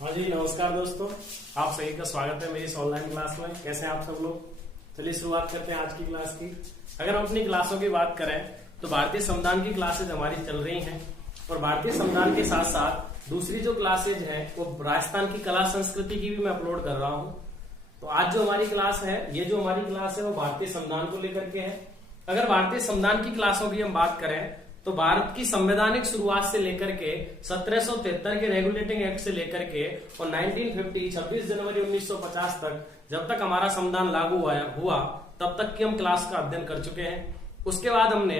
हाँ जी, नमस्कार दोस्तों। आप सभी का स्वागत है मेरी इस ऑनलाइन क्लास में। कैसे हैं आप सब लोग? चलिए शुरुआत करते हैं आज की क्लास की। अगर हम अपनी क्लासों की बात करें तो भारतीय संविधान की क्लासेज हमारी चल रही हैं और भारतीय संविधान के साथ साथ दूसरी जो क्लासेज है वो राजस्थान की कला संस्कृति की भी मैं अपलोड कर रहा हूँ। तो आज जो हमारी क्लास है, ये जो हमारी क्लास है वो भारतीय संविधान को लेकर के है। अगर भारतीय संविधान की क्लासों की हम बात करें तो भारत की संवैधानिक शुरुआत से लेकर के 1773 के रेगुलेटिंग एक्ट से लेकर के और 1950 26 जनवरी 1950 तक जब तक हमारा संविधान लागू हुआ तब तक की हम क्लास का अध्ययन कर चुके हैं। उसके बाद हमने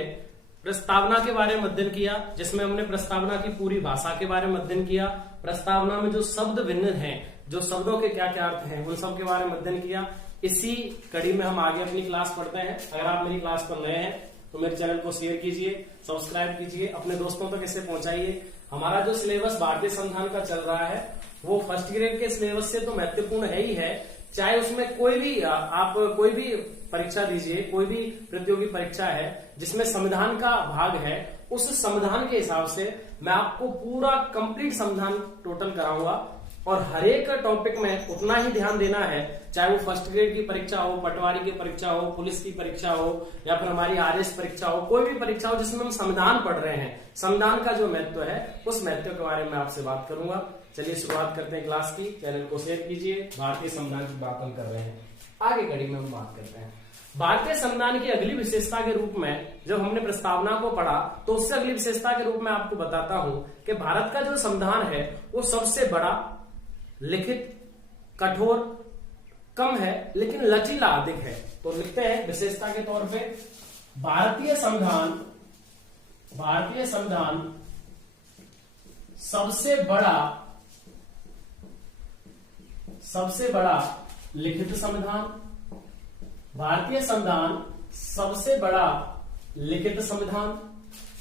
प्रस्तावना के बारे में अध्ययन किया, जिसमें हमने प्रस्तावना की पूरी भाषा के बारे में अध्ययन किया। प्रस्तावना में जो शब्द भिन्न हैं, जो शब्दों के क्या क्या अर्थ हैं, उन सब के बारे में अध्ययन किया। इसी कड़ी में हम आगे अपनी क्लास पढ़ते हैं। अगर आप मेरी क्लास पर नए हैं तो मेरे चैनल को शेयर कीजिए, सब्सक्राइब कीजिए, अपने दोस्तों तक इसे पहुंचाइए। हमारा जो सिलेबस भारतीय संविधान का चल रहा है वो फर्स्ट ग्रेड के सिलेबस से तो महत्वपूर्ण है ही है। चाहे उसमें कोई भी आप कोई भी परीक्षा दीजिए, कोई भी प्रतियोगी परीक्षा है जिसमें संविधान का भाग है, उस संविधान के हिसाब से मैं आपको पूरा कंप्लीट संविधान टोटल कराऊंगा और हर एक टॉपिक में उतना ही ध्यान देना है। चाहे वो फर्स्ट ग्रेड की परीक्षा हो, पटवारी की परीक्षा हो, पुलिस की परीक्षा हो या फिर हमारी आरएस परीक्षा हो, कोई भी परीक्षा हो जिसमें हम संविधान पढ़ रहे हैं, संविधान का जो महत्व है उस महत्व के बारे में आपसे बात करूंगा। चलिए शुरुआत करते हैं क्लास की। चैनल को शेयर कीजिए। भारतीय संविधान की बात हम कर रहे हैं, आगे कड़ी में हम बात करते हैं। भारतीय संविधान की अगली विशेषता के रूप में जब हमने प्रस्तावना को पढ़ा तो उससे अगली विशेषता के रूप में आपको बताता हूं कि भारत का जो संविधान है वो सबसे बड़ा, लिखित, कठोर कम है लेकिन लचीला अधिक है। तो लिखते हैं विशेषता के तौर पे भारतीय संविधान सबसे बड़ा लिखित संविधान, भारतीय संविधान सबसे बड़ा लिखित संविधान,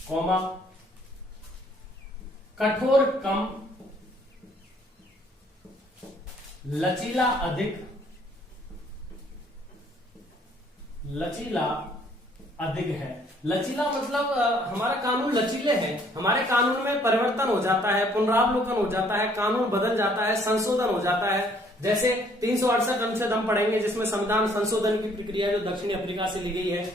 कॉमा, कठोर कम, लचीला अधिक है। लचीला मतलब हमारा कानून लचीले हैं, हमारे कानून में परिवर्तन हो जाता है, पुनरावलोकन हो जाता है, कानून बदल जाता है, संशोधन हो जाता है। जैसे 368 अनुच्छेद हम पढ़ेंगे जिसमें संविधान संशोधन की प्रक्रिया जो दक्षिण अफ्रीका से ली गई है।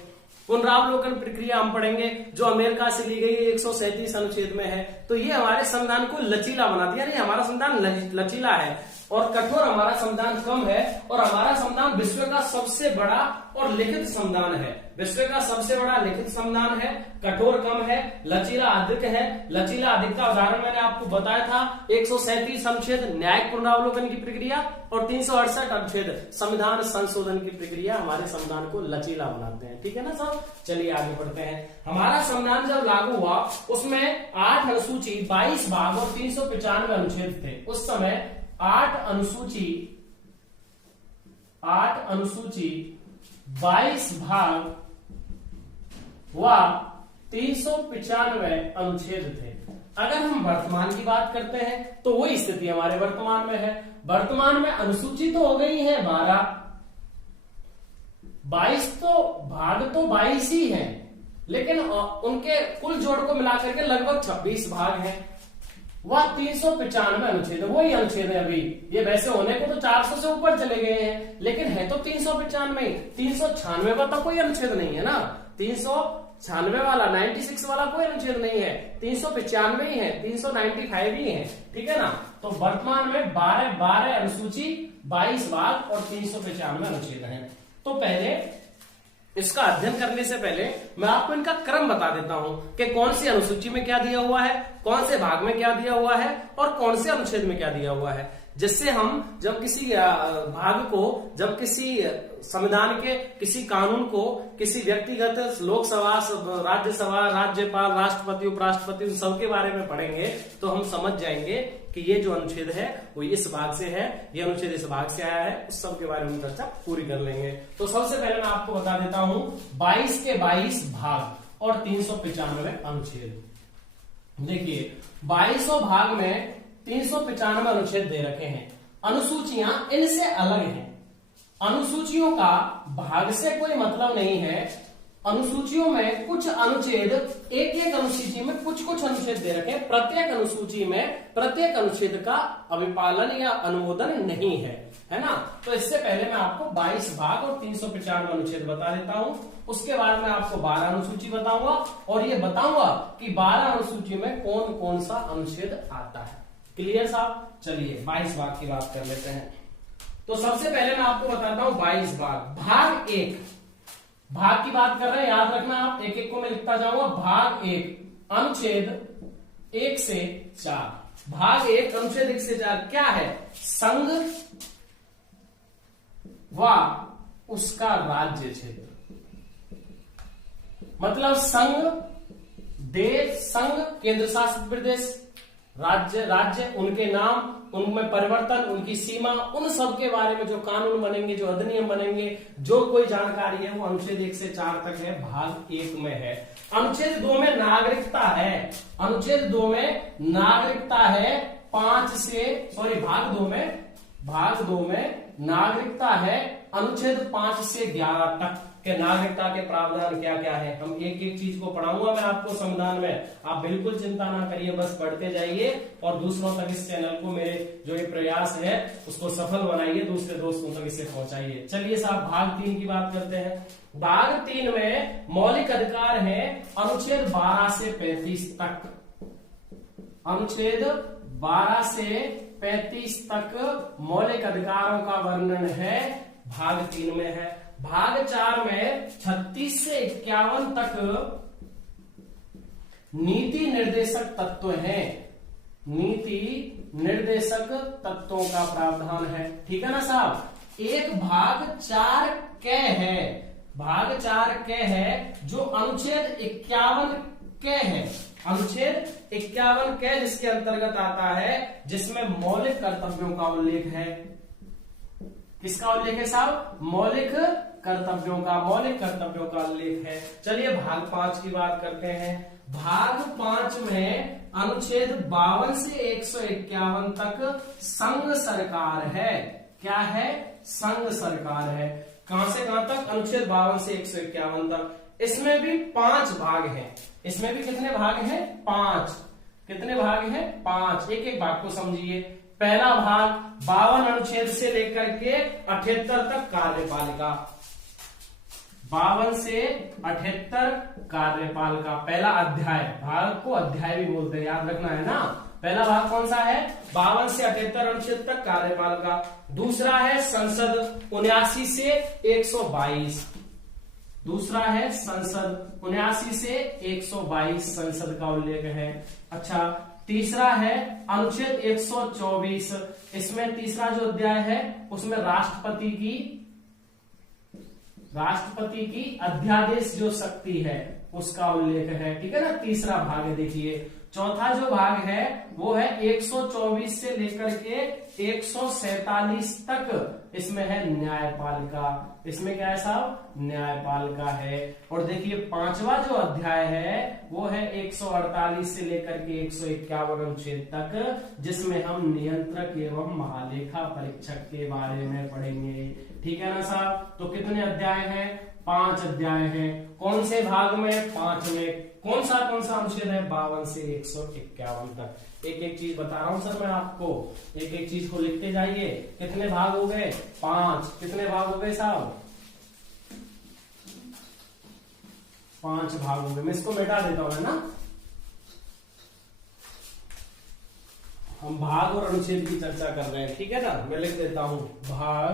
पुनरावलोकन प्रक्रिया हम पढ़ेंगे जो अमेरिका से ली गई है, 137 अनुच्छेद में है। तो ये हमारे संविधान को लचीला बनाती है, यानी हमारा संविधान लचीला है। और कठोर हमारा संविधान कम है और हमारा संविधान विश्व का सबसे बड़ा और लिखित संविधान है। विश्व का सबसे बड़ा लिखित संविधान है, कठोर कम है, लचीला अधिक है। लचीला अधिक का उदाहरण मैंने आपको बताया था, 137 अनुच्छेद न्यायिक पुनरावलोकन की प्रक्रिया और 368 अनुच्छेद संविधान संशोधन की प्रक्रिया हमारे संविधान को लचीला बनाते हैं। ठीक है ना सब? चलिए आगे बढ़ते हैं। हमारा संविधान जब लागू हुआ उसमें 8 अनुसूची, 22 भाग और 395 अनुच्छेद थे। उस समय 8 अनुसूची 22 भाग व 395 अनुच्छेद थे। अगर हम वर्तमान की बात करते हैं तो वही स्थिति हमारे वर्तमान में है। वर्तमान में अनुसूची तो हो गई है 12, 22 तो भाग तो 22 ही है, लेकिन उनके कुल जोड़ को मिलाकर के लगभग 26 भाग हैं। वह 395 अनुच्छेद, वही अनुच्छेद है। अभी ये वैसे होने को तो 400 से ऊपर चले गए हैं, लेकिन है तो 395। 396 का तो कोई अनुच्छेद नहीं है ना, 396 वाला 96 वाला कोई अनुच्छेद नहीं है, 395 ही है, 395 ही है। ठीक है ना? तो वर्तमान में 12 अनुसूची, 22 भाग और 395 अनुच्छेद हैं। तो पहले इसका अध्ययन करने से पहले मैं आपको इनका क्रम बता देता हूं कि कौन सी अनुसूची में क्या दिया हुआ है, कौन से भाग में क्या दिया हुआ है और कौन से अनुच्छेद में क्या दिया हुआ है, जिससे हम जब किसी भाग को, जब किसी संविधान के किसी कानून को किसी व्यक्तिगत लोकसभा, राज्यसभा, राज्यपाल, राष्ट्रपति, उपराष्ट्रपति, उन सबके बारे में पढ़ेंगे तो हम समझ जाएंगे कि ये जो अनुच्छेद है वो इस भाग से है, ये अनुच्छेद इस भाग से आया है। उस सब के बारे में चर्चा पूरी कर लेंगे। तो सबसे पहले मैं आपको बता देता हूं 22 के 22 भाग और 395 अनुच्छेद। देखिए 22 भाग में 395 अनुच्छेद दे रखे हैं। अनुसूचियां इनसे अलग हैं। अनुसूचियों का भाग से कोई मतलब नहीं है, अनुसूचियों में कुछ अनुच्छेद, एक एक अनुसूची में कुछ कुछ अनुच्छेद दे रखे हैं, प्रत्येक अनुसूची में प्रत्येक अनुच्छेद का अभिपालन या अनुमोदन नहीं है ना। तो इससे पहले मैं आपको 22 भाग और 395 अनुच्छेद बता देता हूं। उसके बाद मैं आपको 12 अनुसूची बताऊंगा और ये बताऊंगा कि 12 अनुसूची में कौन कौन सा अनुच्छेद आता है। क्लियर साहब? चलिए 22 भाग की बात कर लेते हैं। तो सबसे पहले मैं आपको बताता हूं 22 भाग। भाग 1 भाग की बात कर रहे हैं, याद रखना आप, एक एक को मैं लिखता जाऊंगा। भाग 1 अनुच्छेद 1 से 4। भाग 1 अनुच्छेद 1 से 4 क्या है? संघ व उसका राज्य क्षेत्र। मतलब संघ, देश, संघ, केंद्र शासित प्रदेश, राज्य उनके नाम, उनमें परिवर्तन, उनकी सीमा, उन सब के बारे में जो कानून बनेंगे, जो अधिनियम बनेंगे, जो कोई जानकारी है वो अनुच्छेद 1 से 4 तक है, भाग 1 में है। अनुच्छेद 2 में नागरिकता है। अनुच्छेद 2 में नागरिकता है। भाग 2 में नागरिकता है। अनुच्छेद 5 से 11 तक के नागरिकता के प्रावधान क्या क्या है, हम एक एक चीज को पढ़ाऊंगा मैं आपको संविधान में। आप बिल्कुल चिंता ना करिए, बस पढ़ते जाइए और दूसरों तक इस चैनल को, मेरे जो ये प्रयास है उसको सफल बनाइए, दूसरे दोस्तों तक इसे पहुंचाइए। चलिए साहब भाग 3 की बात करते हैं। भाग 3 में मौलिक अधिकार है अनुच्छेद 12 से 35 तक। अनुच्छेद 12 से 35 तक मौलिक अधिकारों का वर्णन है, भाग 3 में है। भाग 4 में 36 से 51 तक नीति निर्देशक तत्व हैं। नीति निर्देशक तत्वों का प्रावधान है, ठीक है ना साहब। एक भाग 4 क है। भाग 4 क है जो अनुच्छेद 51 क है। अनुच्छेद 51 क जिसके अंतर्गत आता है, जिसमें मौलिक कर्तव्यों का उल्लेख है। किसका उल्लेख है साहब? मौलिक कर्तव्यों का उल्लेख है। चलिए भाग 5 की बात करते हैं। भाग 5 में अनुच्छेद 52 से 151 तक संघ सरकार है। क्या है? संघ सरकार है। कहां से कहां तक? अनुच्छेद 52 से 151 तक। इसमें भी 5 भाग हैं। इसमें भी कितने भाग हैं? 5। कितने भाग हैं? 5। एक एक भाग को समझिए। पहला भाग 52 अनुच्छेद से लेकर के 78 तक कार्यपालिका। 52 से 78 कार्यपालिका पहला अध्याय। भाग को अध्याय भी बोलते हैं, याद रखना है ना। पहला भाग कौन सा है? 52 से 78 अनुच्छेद तक कार्यपालिका। दूसरा है संसद 79 से 122। दूसरा है संसद 79 से 122 संसद का उल्लेख है। अच्छा, तीसरा है अनुच्छेद 124। इसमें तीसरा जो अध्याय है उसमें राष्ट्रपति की अध्यादेश जो शक्ति है उसका उल्लेख है, ठीक है ना। तीसरा भाग है। देखिए चौथा जो भाग है वो है 124 से लेकर के 147 तक। इसमें है न्यायपालिका। इसमें क्या है साहब? न्यायपालिका है। और देखिए पांचवा जो अध्याय है वो है 148 से लेकर के 151 अनुच्छेद तक, जिसमें हम नियंत्रक एवं महालेखा परीक्षक के बारे में पढ़ेंगे, ठीक है ना साहब। तो कितने अध्याय हैं? 5 अध्याय हैं। कौन से भाग में? 5 में। कौन सा अनुच्छेद है? 52 से 151 तक। एक एक चीज बता रहा हूं सर मैं आपको, एक एक चीज को लिखते जाइए। कितने भाग हो गए? 5। कितने भाग हो गए साहब? 5 भाग हो गए। मैं इसको मिटा देता हूं, है ना। हम भाग और अनुच्छेद की चर्चा कर रहे हैं, ठीक है ना। मैं लिख देता हूं भाग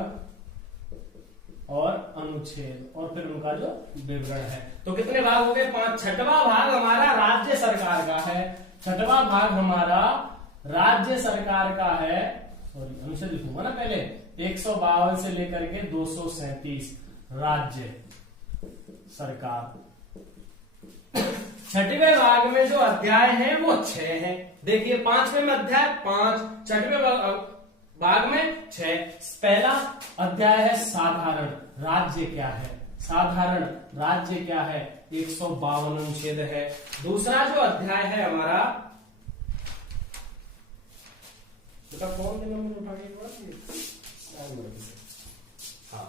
और अनुच्छेद और फिर उनका जो विवरण है। तो कितने भाग हो गए? 5। छठवां भाग हमारा राज्य सरकार का है। छठवां भाग हमारा राज्य सरकार का है। सॉरी, अनुच्छेद लिखूंगा ना पहले। 152 से लेकर के 237 राज्य सरकार। छठवें भाग में जो अध्याय है वो 6 है। देखिए 5वें में अध्याय 5, छठवें भाग में 6। पहला अध्याय है साधारण राज्य क्या है। साधारण राज्य क्या है? 152 अनुच्छेद है। दूसरा जो अध्याय है हमारा, बेटा फोन के नंबर उठा के हाँ।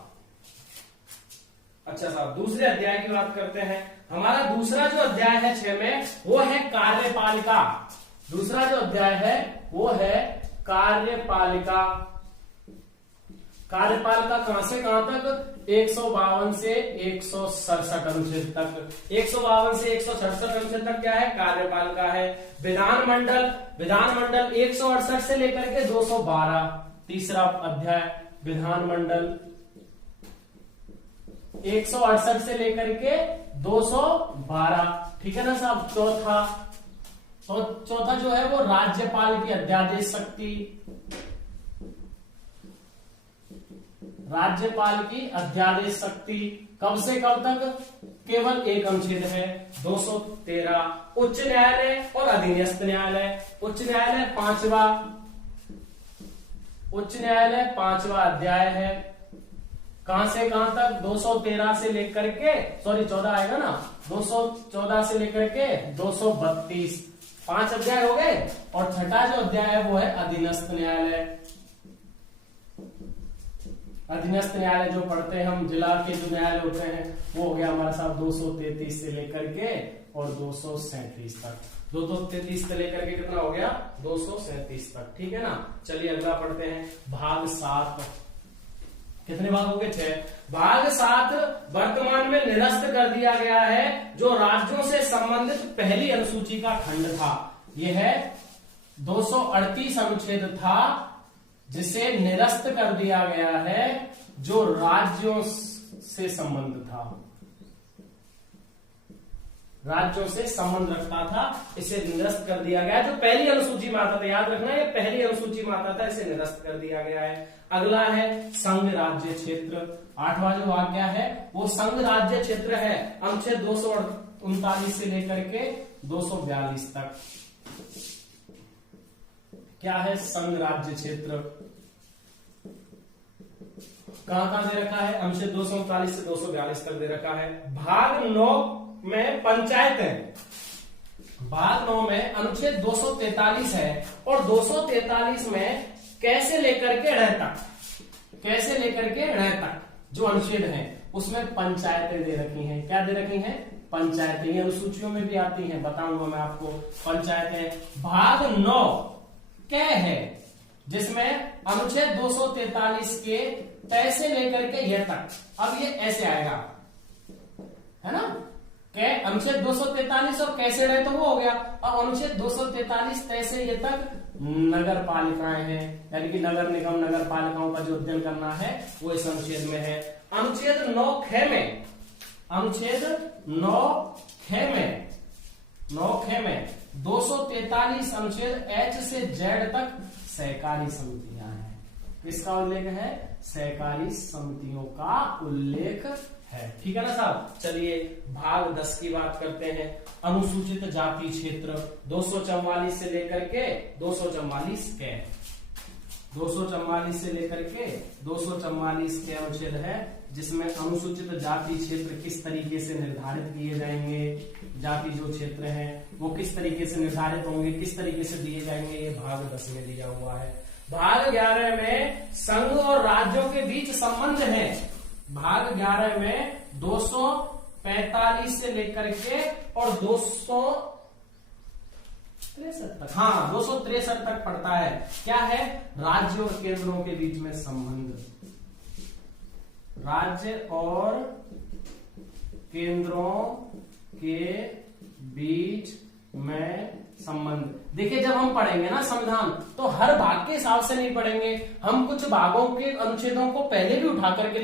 अच्छा साहब, दूसरे अध्याय की बात करते हैं। हमारा दूसरा जो अध्याय है 6 में, वो है कार्यपालिका। दूसरा जो अध्याय है वो है कार्यपालिका। कार्यपालिका कहां से कहां तक? 152 से 167 अनुच्छेद तक। 152 से 167 अनुच्छेद तक क्या है? कार्यपालिका है। विधानमंडल, विधानमंडल 168 से लेकर के 212। तीसरा अध्याय विधानमंडल 168 से लेकर के 212। ठीक है ना साहब। चौथा जो है वो राज्यपाल की अध्यादेश शक्ति। राज्यपाल की अध्यादेश शक्ति कब से कब तक? केवल एक अनुच्छेद है 213। उच्च न्यायालय और अधीनस्थ न्यायालय। उच्च न्यायालय पांचवा अध्याय है। कहां से कहां तक? 213 से लेकर के 14 आएगा ना, 214 से लेकर के 232। 5 अध्याय हो गए। और छठा जो अध्याय है वो है अधीनस्थ न्यायालय। अधीनस्थ न्यायालय जो पढ़ते हैं हम, जिला के जो न्यायालय होते हैं, वो हो गया हमारे साथ 233 से लेकर के और 237 तक। 233 से लेकर के कितना हो गया? 237 तक। ठीक है ना। चलिए अगला पढ़ते हैं, भाग 7। कितने भाग हो गए? 6। भाग 7 वर्तमान में निरस्त कर दिया गया है, जो राज्यों से संबंधित पहली अनुसूची का खंड था। यह है 238 अनुच्छेद था, जिसे निरस्त कर दिया गया है, जो राज्यों से संबंध था, राज्यों से संबंध रखता था, इसे निरस्त कर दिया गया। जो पहली अनुसूची में आता था, याद रखना, ये पहली अनुसूची में आता था, इसे निरस्त कर दिया गया है। अगला है संघ राज्य क्षेत्र। 8वां जो भाग क्या है? वो संघ राज्य क्षेत्र है। अनुच्छेद 239 से लेकर के 242 तक। क्या है संघ राज्य क्षेत्र? कहां दे रखा है? अनुच्छेद 239 से 242 तक दे रखा है। भाग 9 में पंचायतें, भाग 9 में अनुच्छेद 243 है, और 243 में कैसे लेकर के ऋण तक, कैसे लेकर के ऋण तक जो अनुच्छेद है, उसमें पंचायतें दे रखी हैं। क्या दे रखी हैं? पंचायतें। ये अनुसूचियों में भी आती हैं, बताऊंगा मैं आपको। पंचायतें। भाग 9 क्या है? जिसमें अनुच्छेद 243 के पैसे लेकर के यह तक। अब ये ऐसे आएगा, है ना? क्या? अनुच्छेद 243 और कैसे रहे तो वो हो गया। अब अनुच्छेद 243 तैसे ये तक नगर पालिकाएं हैं, यानी कि नगर निगम, नगर पालिकाओं का जो अध्ययन करना है वो इस अनुच्छेद में है। अनुच्छेद 9 में, अनुच्छेद 9 में 243 अनुच्छेद H से Z तक सहकारी समितियां हैं। किसका उल्लेख है? सहकारी समितियों का उल्लेख है। ठीक है ना साहब। चलिए भाग 10 की बात करते हैं। अनुसूचित जाति क्षेत्र 244 से लेकर के 244 के 244 से लेकर के 244 के अनुच्छेद है, जिसमें अनुसूचित जाति क्षेत्र किस तरीके से निर्धारित किए जाएंगे, जाति जो क्षेत्र है वो किस तरीके से निर्धारित होंगे, किस तरीके से दिए जाएंगे, ये भाग 10 में दिया हुआ है। भाग 11 में संघ और राज्यों के बीच संबंध है। भाग 11 में 245 से लेकर के और 263 तक, हाँ 263 तक पड़ता है। क्या है? राज्य और केंद्रों के बीच में संबंध, राज्य और केंद्रों के बीच में संबंध। देखिए जब हम पढ़ेंगे ना संविधान, तो हर भाग के हिसाब से नहीं पढ़ेंगे हम, कुछ भागों के अनुच्छेदों को पहले भी उठा करके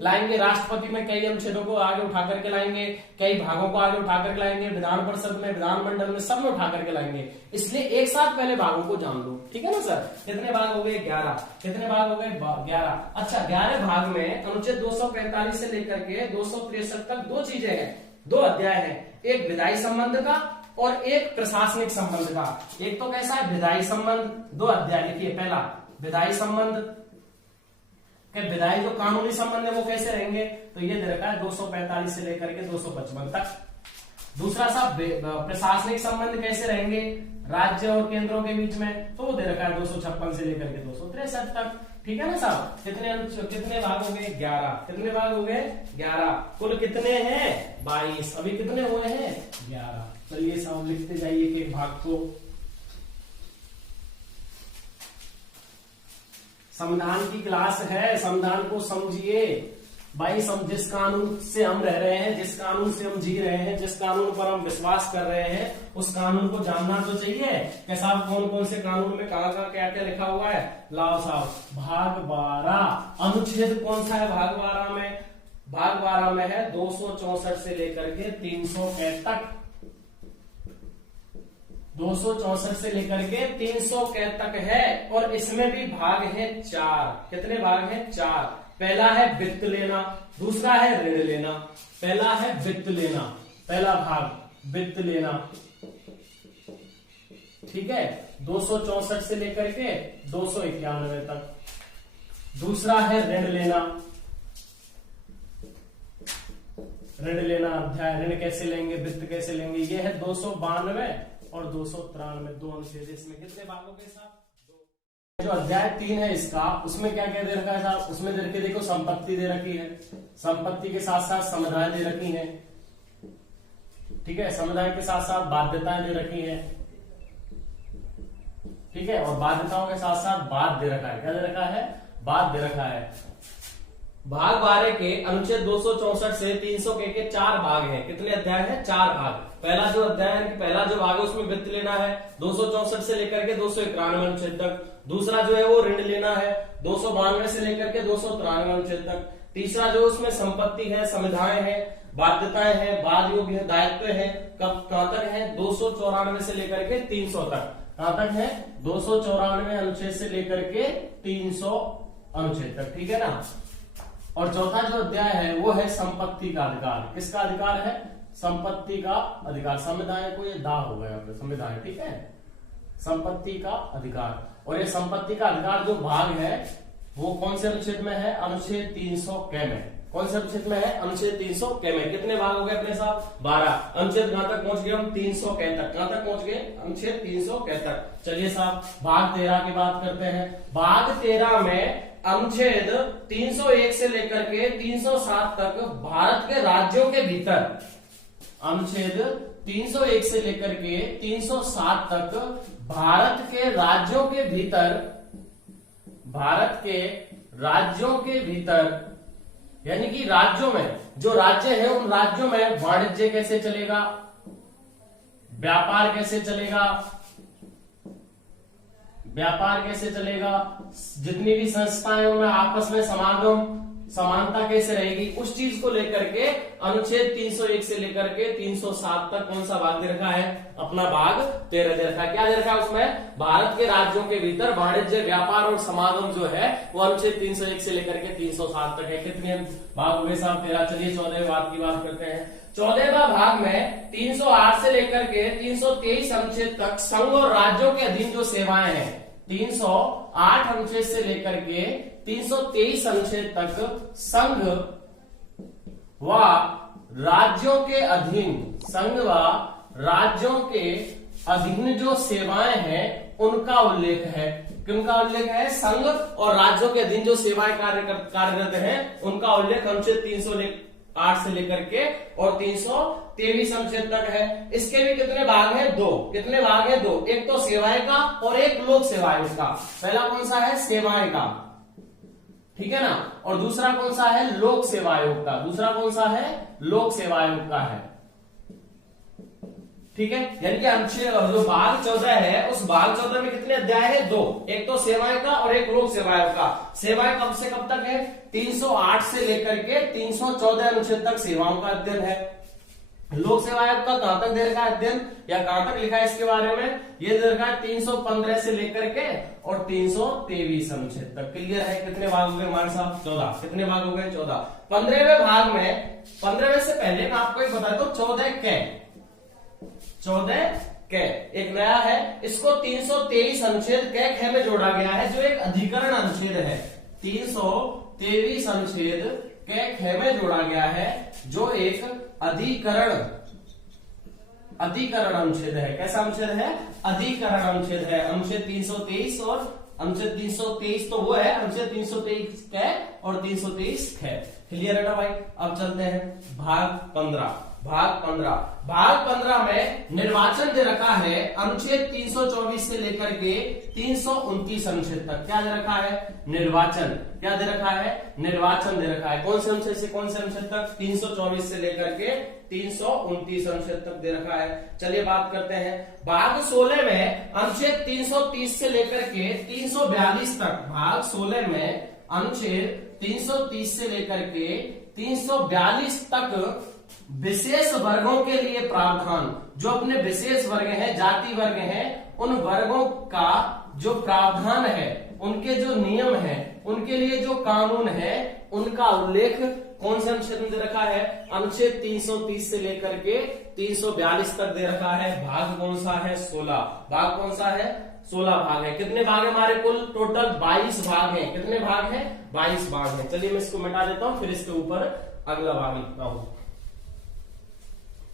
लाएंगे। राष्ट्रपति में कई अनुच्छेदों को आगे उठा करके लाएंगे, कई भागों को आगे उठा करके लाएंगे, विधान परिषद में, विधानमंडल में, सब में उठा करके लाएंगे। इसलिए एक साथ पहले भागों को जान लो। ठीक है ना सर। कितने भाग हो गए? 11। कितने भाग हो गए? 11। अच्छा 11 भाग में अनुच्छेद 245 से लेकर के 263 तक 2 चीजें हैं, 2 अध्याय हैं। एक विधायी संबंध का और एक प्रशासनिक संबंध का। एक तो कैसा है? विधायी संबंध। 2 अध्याय लिखिए। पहला विधायी संबंध, विधायी जो कानूनी संबंध है वो कैसे रहेंगे, तो ये दे रखा है 245 से लेकर के 255 तक। दूसरा सा प्रशासनिक संबंध कैसे रहेंगे? राज्य और केंद्रों के बीच में, तो वो दे रखा है 256 से लेकर के 263 तक। ठीक है ना साहब? कितने भाग हो गए? 11। कितने भाग हो गए? 11। कुल कितने हैं? 22। अभी कितने हुए हैं? 11। चलिए साहब लिखते जाइए एक एक भाग को। संविधान की क्लास है, संविधान को समझिए भाई। जिस कानून से हम रह रहे हैं, जिस कानून से हम जी रहे हैं, जिस कानून पर हम विश्वास कर रहे हैं, उस कानून को जानना तो चाहिए कि साहब कौन कौन से कानून में कहाँ कहाँ क्या क्या लिखा हुआ है। लाओ साहब, भाग 12 अनुच्छेद कौन सा है? भाग 12 में, भाग 12 में है 264 से लेकर के 300 तक। 264 से लेकर के 300 तक है, और इसमें भी भाग है 4। कितने भाग हैं? 4। पहला है वित्त लेना, दूसरा है ऋण लेना। पहला है वित्त लेना, पहला भाग वित्त लेना। ठीक है, 264 से लेकर के 291 तक। दूसरा है ऋण लेना, ऋण लेना अध्याय। ऋण कैसे लेंगे, वित्त कैसे लेंगे, ये है 292 और 293, 2 अनुच्छेद। इसमें कितने भागों के साथ? जो अध्याय 3 है इसका, उसमें क्या क्या दे रखा है साहब? उसमें दे रखी, देखो संपत्ति दे रखी है, संपत्ति के साथ साथ समुदाय दे रखी है। ठीक है, समुदाय के साथ साथ बाध्यताएं दे रखी है। ठीक है, और बाध्यताओं के साथ साथ बाद दे रखा है। क्या दे रखा है? बाद दे रखा है। भाग 12 के अनुच्छेद 264 से 300 के 4 भाग हैं। कितने अध्याय हैं? 4 भाग। पहला जो अध्याय है, पहला जो भाग है उसमें वित्त लेना है 264 से लेकर के 291 अनुच्छेद तक। दूसरा जो है वो ऋण लेना है 292 से लेकर के 293 अनुच्छेद तक। तीसरा जो उसमें संपत्ति है, संविधाएं हैं, बाध्यताएं हैं, बाद योग्य है, दायित्व है, कब कहां तक है? 294 से लेकर के 300 तक। कहां तक है? 294 अनुच्छेद से लेकर के 300 अनुच्छेद तक। ठीक है ना? और चौथा जो अध्याय है वो है संपत्ति का अधिकार। किसका अधिकार है? संपत्ति का अधिकार। संविधान को ये दा हो गया संविधान। ठीक है, संपत्ति का अधिकार। और ये संपत्ति का अधिकार जो भाग है वो कौन से अनुच्छेद में है? अनुच्छेद 300 के में। कौन से अनुच्छेद में है? अनुच्छेद 300 के में। कितने भाग हो गए अपने साहब? 12। अनुच्छेद कहां तक पहुंच गए हम? 300 के तक। कहां तक पहुंच गए? अनुच्छेद 300 के तक। चलिए साहब भाग 13 की बात करते हैं। भाग 13 में अनुच्छेद 301 से लेकर के 307 तक भारत के राज्यों के भीतर, अनुच्छेद 301 से लेकर के 307 तक भारत के राज्यों के भीतर, भारत के राज्यों के भीतर, यानी कि राज्यों में, जो राज्य है उन राज्यों में वाणिज्य कैसे चलेगा, व्यापार कैसे चलेगा, व्यापार कैसे चलेगा, जितनी भी संस्थाएं उनमें आपस में समागम, समानता कैसे रहेगी, उस चीज को लेकर के अनुच्छेद 301 से लेकर के 307 तक कौन सा भाग दे रखा है? अपना भाग 13 दे रखा है। क्या दे रखा है उसमें? भारत के राज्यों के भीतर वाणिज्य, व्यापार और समागम जो है वो अनुच्छेद 301 से लेकर के 307 तक है। कितने भाग हुए साहब? 13। चलिए 14वें भाग की बात करते हैं। 14वें भाग में 308 से लेकर के 323 अनुच्छेद तक संघ और राज्यों के अधीन जो सेवाएं हैं, 308 अनुच्छेद से लेकर के 323 अनुच्छेद तक संघ व राज्यों के अधीन, संघ व राज्यों के अधीन जो सेवाएं हैं उनका उल्लेख है। किनका उल्लेख है? संघ और राज्यों के अधीन जो सेवाएं कार्यरत हैं उनका उल्लेख अनुच्छेद 308 से लेकर के और 323 अनुच्छेद तक है। इसके भी कितने भाग हैं? 2। कितने भाग हैं? 2। एक तो सेवाएं का और एक लोक सेवाएं का। पहला कौन सा है? सेवाएं का, ठीक है ना। और दूसरा कौन सा है? लोक सेवा आयोग का। दूसरा कौन सा है? लोक सेवा आयोग का है। ठीक है, यानी कि अनुच्छेद जो भाग 14 है उस भाग 14 में कितने अध्याय है? 2। एक तो सेवाएं का और एक लोक सेवा आयोग का। सेवाएं कब से कब तक है? 308 से लेकर के 314 अनुच्छेद तक सेवाओं का अध्ययन है। लोक सेवा आयोग का कहां तक दे रखा है अध्ययन, या कहां तक लिखा है इसके बारे में? ये दे रखा है 315 से लेकर के और 323 अनुच्छेद तक। क्लियर है? कितने भाग हो गए हमारे साथ? 14। कितने भाग हो गए? 14। 15वें भाग में, 15वें से पहले मैं आपको एक बताता हूं, 14 के एक नया है, इसको 323 अनुच्छेद कै ख में जोड़ा गया है, जो एक अधिकरण अनुच्छेद है। 323 अनुच्छेद कै ख में जोड़ा गया है, जो एक अधिकरण अधिकरण अनुच्छेद है। कैसा अनुच्छेद है? अधिकरण अनुच्छेद है। अनुच्छेद 323 और अनुच्छेद 323 तो वो है, अनुच्छेद 323 है और 323 है। क्लियर है ना भाई? अब चलते हैं भाग 15। भाग 15 में निर्वाचन दे रखा है अनुच्छेद 324 से लेकर के 329 अनुच्छेद तक। क्या दे रखा है? निर्वाचन। क्या दे रखा है? निर्वाचन दे रखा है। कौन से अनुच्छेद से कौन से अनुच्छेद तक? 324 से लेकर के 329 अनुच्छेद तक दे रखा है। चलिए बात करते हैं भाग 16 में अनुच्छेद 330 से लेकर के 342 तक। भाग 16 में अनुच्छेद 330 से लेकर के 342 तक विशेष वर्गों के लिए प्रावधान। जो अपने विशेष वर्ग हैं, जाति वर्ग हैं, उन वर्गों का जो प्रावधान है, उनके जो नियम है, उनके लिए जो कानून है, उनका उल्लेख कौन से अनुच्छेद में दे रखा है? अनुच्छेद 330 से लेकर के 342 तक दे रखा है। भाग कौन सा है? 16। भाग कौन सा है? 16 भाग है। कितने भाग है हमारे? कुल टोटल 22 भाग हैं। कितने भाग हैं? 22 भाग हैं। चलिए मैं इसको मिटा देता हूं, फिर इसके ऊपर अगला भाग लिखता हूं।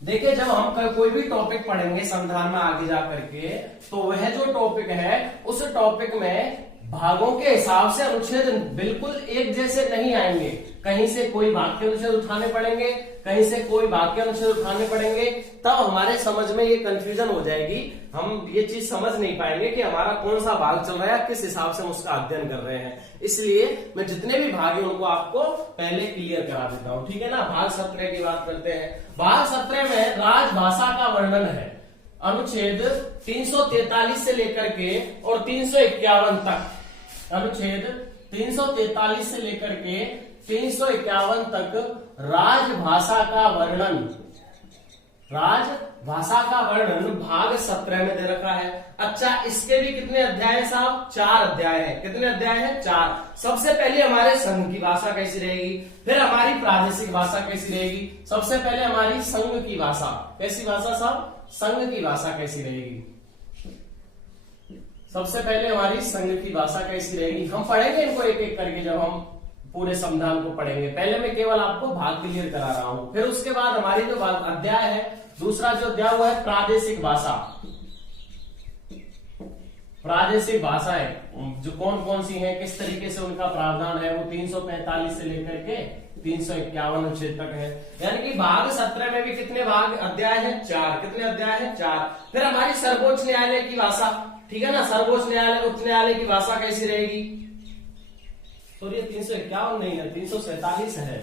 देखिए, जब हम कोई भी टॉपिक पढ़ेंगे संविधान में आगे जा करके, तो वह जो टॉपिक है उस टॉपिक में भागों के हिसाब से अनुच्छेद बिल्कुल एक जैसे नहीं आएंगे। कहीं से कोई भाग के अनुच्छेद उठाने पड़ेंगे, कहीं से कोई भाग के अनुच्छेद उठाने पड़ेंगे, तब हमारे समझ में ये कंफ्यूजन हो जाएगी। हम ये चीज समझ नहीं पाएंगे कि हमारा कौन सा भाग चल रहा है, किस हिसाब से हम उसका अध्ययन कर रहे हैं। इसलिए मैं जितने भी भाग हैं उनको आपको पहले क्लियर करा देता हूं, ठीक है ना। भाग 17 की बात करते हैं। भाग 17 में राजभाषा का वर्णन है। अनुच्छेद 343 से लेकर के और 351 तक। अनुच्छेद 343 से लेकर के 351 तक राजभाषा का वर्णन। राजभाषा का वर्णन भाग 17 में दे रखा है। अच्छा, इसके भी कितने अध्याय हैं साहब? 4 अध्याय हैं। कितने अध्याय हैं? 4। सबसे पहले हमारे संघ की भाषा कैसी रहेगी, फिर हमारी प्रादेशिक भाषा कैसी रहेगी। सबसे पहले हमारी संघ की भाषा। कैसी भाषा साहब? संघ की भाषा कैसी रहेगी? सबसे पहले हमारी संघ की भाषा कैसी रहेगी? हम पढ़ेंगे इनको एक एक करके जब हम पूरे संविधान को पढ़ेंगे। पहले मैं केवल आपको भाग क्लियर करा रहा हूं। फिर उसके बाद हमारी जो अध्याय है, दूसरा जो अध्याय हुआ है प्रादेशिक भाषा। प्रादेशिक भाषाएं जो कौन कौन सी हैं, किस तरीके से उनका प्रावधान है, वो 345 से लेकर के 351 अनुच्छेद तक है। यानी कि भाग 17 में भी कितने भाग अध्याय हैं? 4। कितने अध्याय हैं? 4। फिर हमारी सर्वोच्च न्यायालय की भाषा, ठीक है ना। सर्वोच्च न्यायालय, उच्च न्यायालय की भाषा कैसी रहेगी? तो ये 351 नहीं है, 347 है।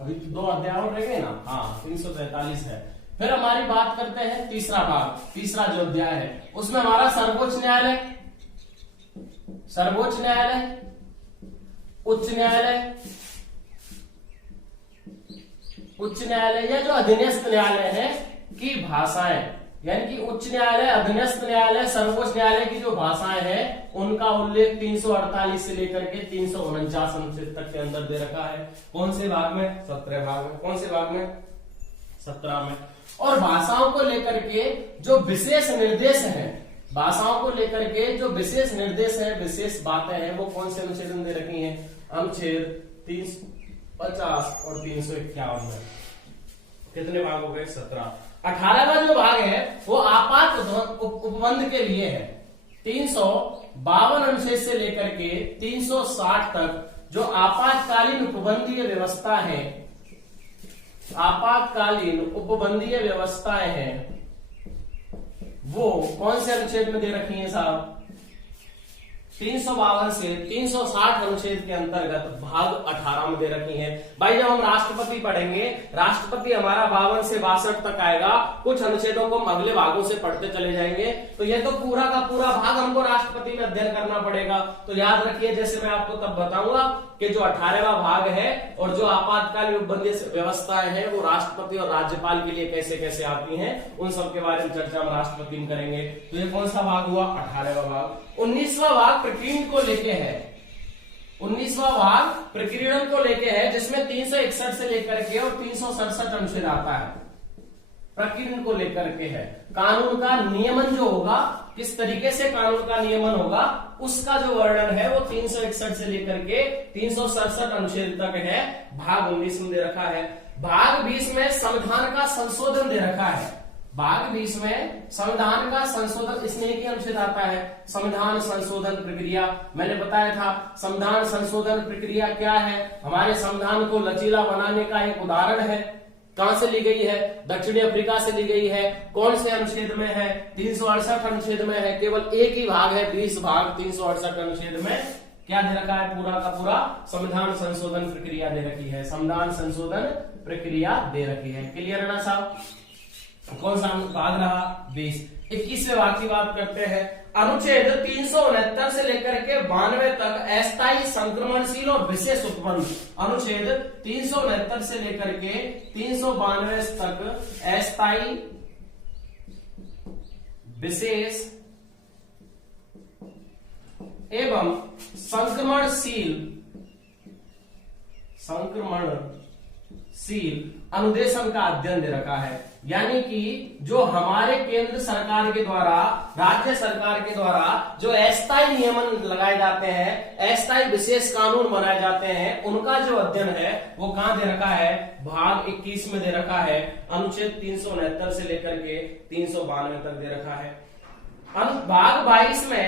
अभी तो 2 अध्याय और रह गए ना। हाँ, 343 है। फिर हमारी बात करते हैं तीसरा भाग, तीसरा जो अध्याय है उसमें हमारा सर्वोच्च न्यायालय, सर्वोच्च न्यायालय, उच्च न्यायालय, उच्च न्यायालय या जो अधीनस्थ न्यायालय है की भाषाएं, यानी कि उच्च न्यायालय, अधीनस्थ न्यायालय, सर्वोच्च न्यायालय की जो भाषाएं हैं उनका उल्लेख 348 से लेकर के 349 अनुच्छेद तक के अंदर दे रखा है। कौन से भाग में? 17 भाग में। कौन से भाग में? 17 में। और भाषाओं को लेकर के जो विशेष निर्देश हैं, भाषाओं को लेकर के जो विशेष निर्देश है, विशेष बातें हैं, वो कौन से अनुच्छेद में दे रखी हैं? अनुच्छेद 350 और 351 में। कितने भाग हो गए? 17। 18वां जो भाग है वो आपात उपबंध के लिए है। 352 अनुच्छेद से लेकर के 360 तक जो आपातकालीन उपबंधीय व्यवस्था है, आपातकालीन उपबंधीय व्यवस्थाएं हैं, वो कौन से अनुच्छेद में दे रखी हैं साहब? 352 से 360 अनुच्छेद के अंतर्गत भाग 18 में दे रखी है। भाई जब हम राष्ट्रपति पढ़ेंगे, राष्ट्रपति हमारा 52 से 62 तक आएगा। कुछ अनुच्छेदों को हम अगले भागों से पढ़ते चले जाएंगे, तो ये तो पूरा का पूरा भाग हमको राष्ट्रपति में अध्ययन करना पड़ेगा। तो याद रखिए, जैसे मैं आपको तब बताऊंगा कि जो 18वां भाग है और जो आपातकालीन उपबंधीय व्यवस्थाएं हैं वो राष्ट्रपति और राज्यपाल के लिए कैसे कैसे आती हैं, उन सब के बारे में चर्चा हम राष्ट्रपति में करेंगे। तो ये कौन सा भाग हुआ? 18वां भाग। 19वां भाग प्रकीर्णन को लेके है। 19वां भाग प्रकीर्णन को लेके है, जिसमें 361 से लेकर के और 367 अनुच्छेद आता है। प्रकीर्णन को लेकर के है। कानून का नियमन जो होगा, किस तरीके से कानून का नियमन होगा, उसका जो वर्णन है वो 361 से लेकर के 367 अनुच्छेद तक है। भाग 19 में दे रखा है। भाग 20 में संविधान का संशोधन दे रखा है। भाग 20 में संविधान का संशोधन, इसमें एक ही अनुच्छेद आता है, संविधान संशोधन प्रक्रिया। मैंने बताया था संविधान संशोधन प्रक्रिया क्या है, हमारे संविधान को लचीला बनाने का एक उदाहरण है। कहां से ली गई है? दक्षिणी अफ्रीका से ली गई है। कौन से अनुच्छेद में है? 368 अनुच्छेद में है। केवल एक ही भाग है, 20 भाग 368 अनुच्छेद में क्या दे रखा है? पूरा का पूरा संविधान संशोधन प्रक्रिया दे रखी है, संविधान संशोधन प्रक्रिया दे रखी है। क्लियर है ना साहब? कौन सा भाग रहा? 20। 21वें भाग की बात करते हैं। अनुच्छेद 369 से लेकर के 92 तक अस्थायी संक्रमणशील और विशेष उत्पन्न। अनुच्छेद 369 से लेकर के 392 तक अस्थायी विशेष एवं संक्रमणशील अनुदेशन का अध्ययन दे रखा है। यानी कि जो हमारे केंद्र सरकार के द्वारा, राज्य सरकार के द्वारा जो अस्थायी नियमन लगाए जाते हैं, अस्थायी विशेष कानून बनाए जाते हैं, उनका जो अध्ययन है वो कहां दे रखा है? भाग 21 में दे रखा है। अनुच्छेद 369 से लेकर के 392 तक दे रखा है। भाग 22 में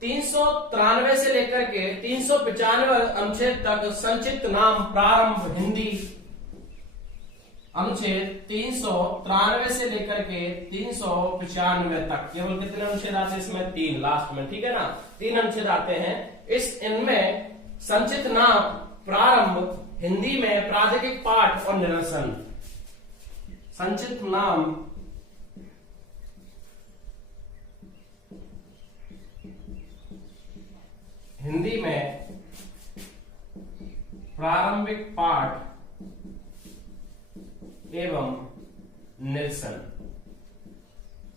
393 से लेकर के 395 अनुच्छेद तक संक्षिप्त नाम प्रारंभ हिंदी। अनुच्छेद 393 से लेकर के 395 तक केवल कितने अनुच्छेद आते हैं इसमें? 3 लास्ट में, ठीक है ना? 3 अनुच्छेद आते हैं। इनमें संक्षिप्त नाम प्रारंभ हिंदी में प्राकृतिक पाठ और निरसन। संक्षिप्त नाम हिंदी में प्रारंभिक पाठ एवं निरसन,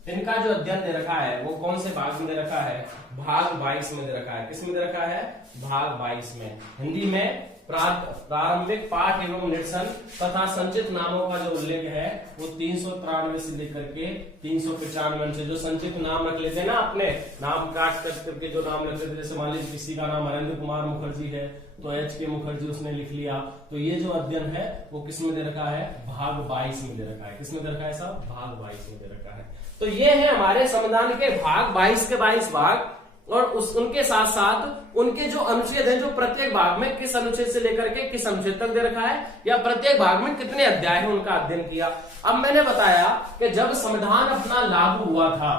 इनका जो अध्ययन दे रखा है वो कौन से भाग में दे रखा है? भाग 22 में दे रखा है। किस में दे रखा है? भाग 22 में। हिंदी में प्रारंभिक पाठ एवं निरसन तथा संचित नामों का जो उल्लेख है वो 393 से लेकर के 395 से। जो संचित नाम रख लेते हैं ना, अपने नाम काट करके जो नाम रख लेते, जैसे मान लीजिए किसी का नाम नरेंद्र कुमार मुखर्जी है तो HK मुखर्जी उसने लिख लिया। तो ये जो अध्ययन है वो किस में दे रखा है? भाग 22 में दे रखा है। किस में दे रखा है साहब? भाग 22 में दे रखा है। तो ये है हमारे संविधान के भाग 22 के 22 भाग, और उनके साथ साथ उनके जो अनुच्छेद हैं, जो प्रत्येक भाग में किस अनुच्छेद से लेकर के किस अनुच्छेद तक दे रखा है, या प्रत्येक भाग में कितने अध्याय हैं, उनका अध्ययन किया। अब मैंने बताया कि जब संविधान अपना लागू हुआ था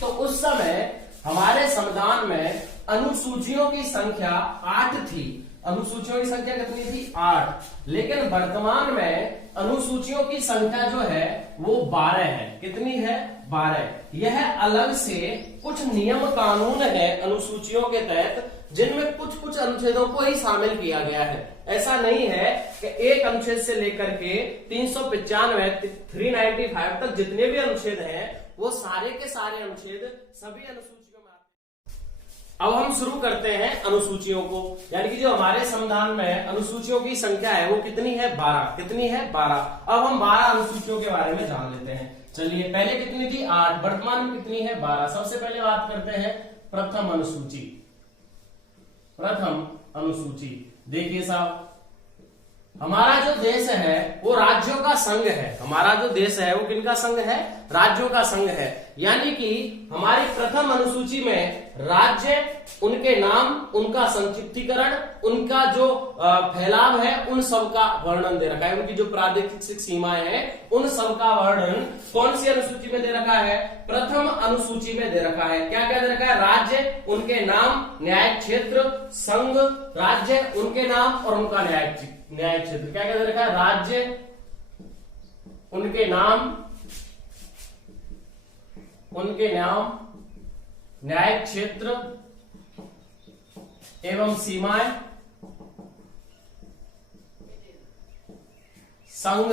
तो उस समय हमारे संविधान में अनुसूचियों की संख्या 8 थी। अनुसूचियों की संख्या कितनी थी? 8। लेकिन वर्तमान में अनुसूचियों की संख्या जो है वो 12 है। कितनी है? 12। यह अलग से कुछ नियम कानून है अनुसूचियों के तहत, जिनमें कुछ कुछ अनुच्छेदों को ही शामिल किया गया है। ऐसा नहीं है कि एक अनुच्छेद से लेकर के 395 395 तक जितने भी अनुच्छेद हैं वो सारे के सारे अनुच्छेद सभी अनुसूचियों में आते हैं। अब हम शुरू करते हैं अनुसूचियों को, यानी कि जो हमारे संविधान में अनुसूचियों की संख्या है वो कितनी है? 12। कितनी है? 12। अब हम 12 अनुसूचियों के बारे में जान लेते हैं। चलिए, पहले कितनी थी? 8। वर्तमान में कितनी है? 12। सबसे पहले बात करते हैं प्रथम अनुसूची। प्रथम अनुसूची देखिए साहब, हमारा जो देश है वो राज्यों का संघ है। हमारा जो देश है वो किनका संघ है? राज्यों का संघ है। यानी कि हमारी प्रथम अनुसूची में राज्य, उनके नाम, उनका संक्षिप्तीकरण, उनका जो फैलाव है, उन सब का वर्णन दे रखा है। उनकी जो प्रादेशिक सीमाएं हैं उन सब का वर्णन कौन सी अनुसूची में दे रखा है? प्रथम अनुसूची में दे रखा है। क्या क्या दे रखा है? राज्य, उनके नाम, न्यायिक क्षेत्र, संघ, राज्य, उनके नाम और उनका न्यायिक क्षेत्र। क्या क्या दे रखा है? राज्य, उनके नाम, न्यायिक क्षेत्र एवं सीमाएं, संघ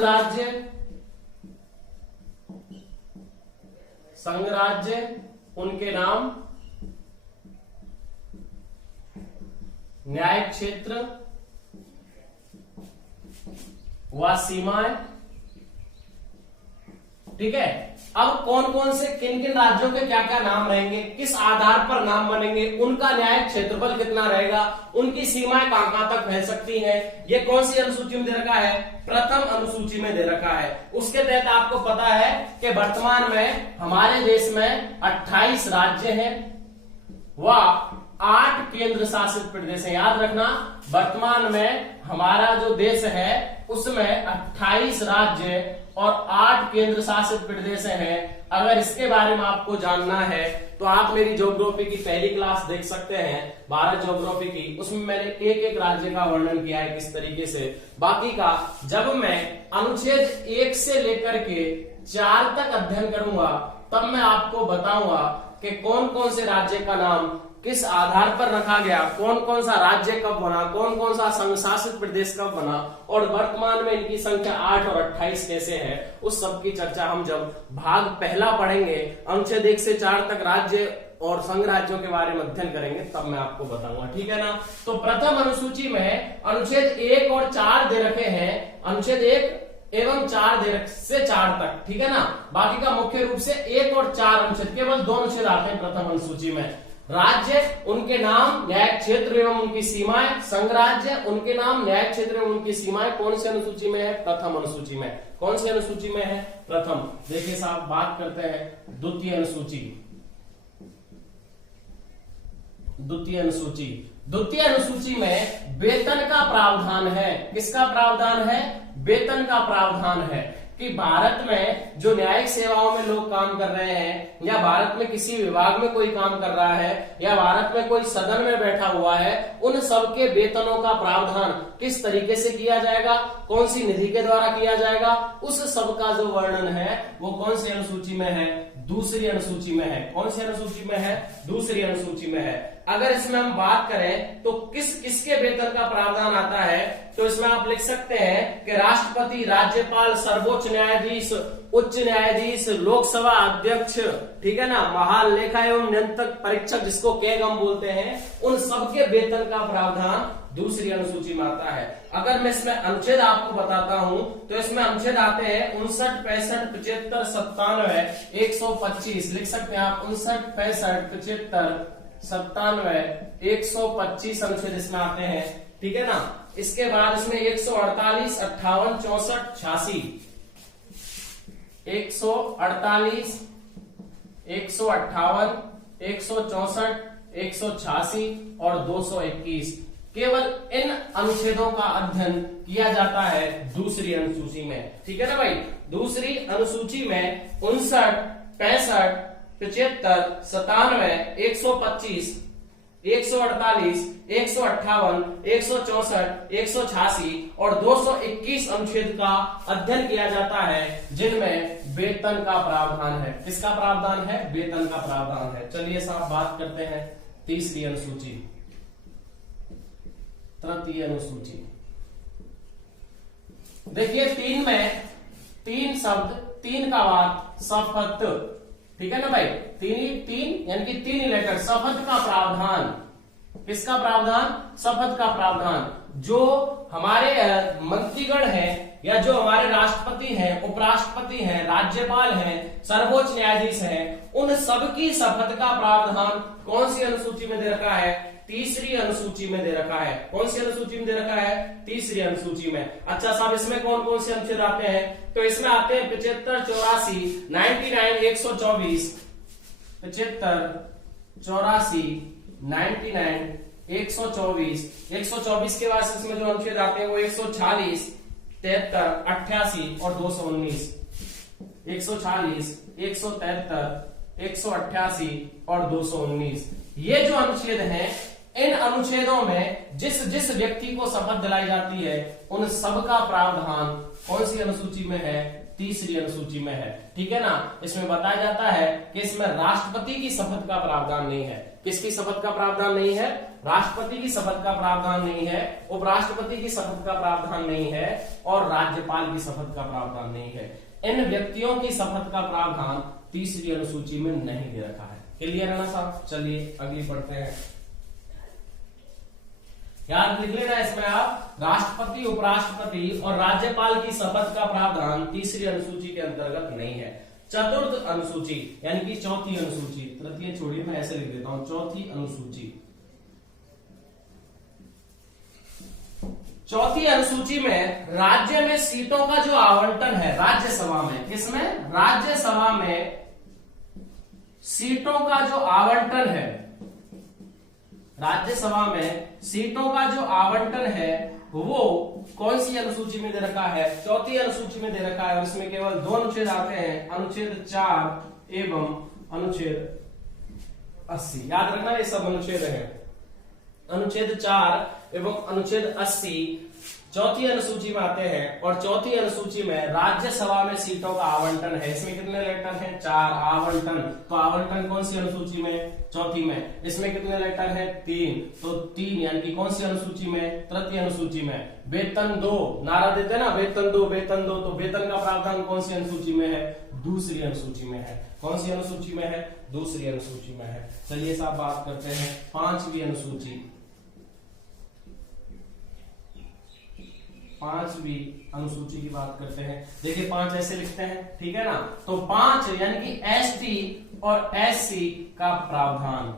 राज्य, उनके नाम, न्यायिक क्षेत्र व सीमाएं। ठीक है, अब कौन कौन से किन किन राज्यों के क्या क्या नाम रहेंगे, किस आधार पर नाम बनेंगे, उनका न्यायिक क्षेत्रफल कितना रहेगा, उनकी सीमाएं कहां कहां तक फैल सकती हैं, ये कौन सी अनुसूची में दे रखा है, प्रथम अनुसूची में दे रखा है। उसके तहत आपको पता है कि वर्तमान में हमारे देश में 28 राज्य हैं व 8 केंद्र शासित प्रदेश है। याद रखना, वर्तमान में हमारा जो देश है उसमें 28 राज्य और 8 केंद्र शासित प्रदेश हैं। अगर इसके बारे में आपको जानना है तो आप मेरी ज्योग्राफी की पहली क्लास देख सकते हैं, भारत ज्योग्राफी की, उसमें मैंने एक एक राज्य का वर्णन किया है किस तरीके से। बाकी का जब मैं अनुच्छेद 1 से लेकर के 4 तक अध्ययन करूंगा तब मैं आपको बताऊंगा कि कौन कौन से राज्य का नाम किस आधार पर रखा गया, कौन कौन सा राज्य कब बना, कौन कौन सा संघ शासित प्रदेश कब बना और वर्तमान में इनकी संख्या 8 और 28 कैसे है, उस सब की चर्चा हम जब भाग पहला पढ़ेंगे, अनुच्छेद 1 से 4 तक राज्य और संघ राज्यों के बारे में अध्ययन करेंगे, तब मैं आपको बताऊंगा। ठीक है ना। तो प्रथम अनुसूची में अनुच्छेद 1 और 4 दे रखे हैं, अनुच्छेद 1 एवं 4 से 4 तक। ठीक है ना। बाकी का मुख्य रूप से 1 और 4 अनुच्छेद, केवल 2 अनुच्छेद आते हैं प्रथम अनुसूची में। राज्य, उनके नाम, न्यायिक क्षेत्र एवं उनकी सीमाएं, संघ राज्य, उनके नाम, न्यायिक क्षेत्र एवं उनकी सीमाएं कौन सी अनुसूची में है, प्रथम अनुसूची में। कौन सी अनुसूची में है, प्रथम। देखिए साहब, बात करते हैं द्वितीय अनुसूची। द्वितीय अनुसूची, द्वितीय अनुसूची में वेतन का प्रावधान है। किसका प्रावधान है, वेतन का प्रावधान है कि भारत में जो न्यायिक सेवाओं में लोग काम कर रहे हैं या भारत में किसी विभाग में कोई काम कर रहा है या भारत में कोई सदन में बैठा हुआ है, उन सबके वेतनों का प्रावधान किस तरीके से किया जाएगा, कौन सी निधि के द्वारा किया जाएगा, उस सब का जो वर्णन है वो कौन सी अनुसूची में है, दूसरी अनुसूची में है। कौन सी अनुसूची में है, दूसरी अनुसूची में है। अगर इसमें हम बात करें तो किसके वेतन का प्रावधान आता है, तो इसमें आप लिख सकते हैं कि राष्ट्रपति, राज्यपाल, सर्वोच्च न्यायाधीश, उच्च न्यायाधीश, लोकसभा अध्यक्ष, ठीक है ना, महालेखा एवं नियंत्रक परीक्षक जिसको कैग हम बोलते हैं, उन सबके वेतन का प्रावधान दूसरी अनुसूची में आता है। अगर मैं इसमें अनुच्छेद आपको बताता हूं तो इसमें अनुच्छेद आते हैं 59, 65, 75, 97, 125। लिख सकते हैं आप 59, 65, 75, 97, 125 अनुच्छेद इसमें आते हैं। ठीक है ना। इसके बाद इसमें 148, 58, 64, 86, 148, 158, 164, 186 और 221। केवल इन अनुच्छेदों का अध्ययन किया जाता है दूसरी अनुसूची में। ठीक है ना भाई। दूसरी अनुसूची में 59, 65, 75, 97, 125, 148, 158, 164, 186 और 221 अनुच्छेद का अध्ययन किया जाता है जिनमें वेतन का प्रावधान है। किसका प्रावधान है, वेतन का प्रावधान है। चलिए साहब बात करते हैं तीसरी अनुसूची, तृतीय अनुसूची। देखिए 3 में 3 शब्द, 3 का वाक्य, शपथ। ठीक है ना भाई। तीन यानी कि 3 लेटर, शपथ का प्रावधान। किसका प्रावधान, शपथ का प्रावधान। जो हमारे मंत्रीगण हैं या जो हमारे राष्ट्रपति हैं, उपराष्ट्रपति हैं, राज्यपाल हैं, सर्वोच्च न्यायाधीश हैं, उन सबकी शपथ का प्रावधान कौन सी अनुसूची में दे रखा है, तीसरी अनुसूची में दे रखा है। कौन सी अनुसूची में दे रखा है, तीसरी अनुसूची में। अच्छा साहब, इसमें कौन कौन से अनुच्छेद आते हैं, तो इसमें आते हैं 75, 84, 99, 124, 75, 84, 99, 124, 124 के बाद इसमें जो अनुच्छेद आते हैं वो 140, 73, 88 और 219। 140, 173, 188 और 219। ये जो अनुच्छेद हैं, इन अनुच्छेदों में जिस जिस व्यक्ति को शपथ दिलाई जाती है उन सब का प्रावधान कौन सी अनुसूची में है, तीसरी अनुसूची में है। ठीक है ना। इसमें बताया जाता है कि इसमें राष्ट्रपति की शपथ का प्रावधान नहीं है। किसकी शपथ का प्रावधान नहीं है, राष्ट्रपति की शपथ का प्रावधान नहीं है, उपराष्ट्रपति की शपथ का प्रावधान नहीं है और राज्यपाल की शपथ का प्रावधान नहीं है। इन व्यक्तियों की शपथ का प्रावधान तीसरी अनुसूची में नहीं दे रखा है। क्लियर है ना साहब। चलिए अगली पढ़ते हैं। याद लिख लेना इसमें आप, राष्ट्रपति, उपराष्ट्रपति और राज्यपाल की शपथ का प्रावधान तीसरी अनुसूची के अंतर्गत नहीं है। चतुर्थ अनुसूची यानी कि चौथी अनुसूची, तृतीय छोड़िए मैं ऐसे लिख देता हूं, चौथी अनुसूची। चौथी अनुसूची में राज्य में सीटों का जो आवंटन है राज्यसभा में, किसमें? राज्यसभा में सीटों का जो आवंटन है, राज्यसभा में सीटों का जो आवंटन है वो कौन सी अनुसूची में दे रखा है? चौथी अनुसूची में दे रखा है। और इसमें केवल दो अनुच्छेद आते हैं, अनुच्छेद 4 एवं अनुच्छेद 80। याद रखना ये सब अनुच्छेद है, अनुच्छेद 4 एवं अनुच्छेद 80 चौथी अनुसूची में आते हैं। और चौथी अनुसूची में राज्यसभा में सीटों का आवंटन है। इसमें कितने लेटर हैं? 4। आवंटन, तो आवंटन कौन सी अनुसूची में? चौथी में। इसमें कितने लेटर हैं? 3, तो 3 यानी कि कौन सी अनुसूची में? तृतीय अनुसूची में। वेतन 2, नारा देते हैं ना, वेतन 2 वेतन 2, तो वेतन का प्रावधान कौन सी अनुसूची में है? दूसरी अनुसूची में है। कौन सी अनुसूची में है? दूसरी अनुसूची में है। चलिए साहब बात करते हैं पांचवी अनुसूची। पांचवी अनुसूची की बात करते हैं। देखिए 5 ऐसे लिखते हैं, ठीक है ना। तो 5 यानी कि एसटी और एससी का प्रावधान,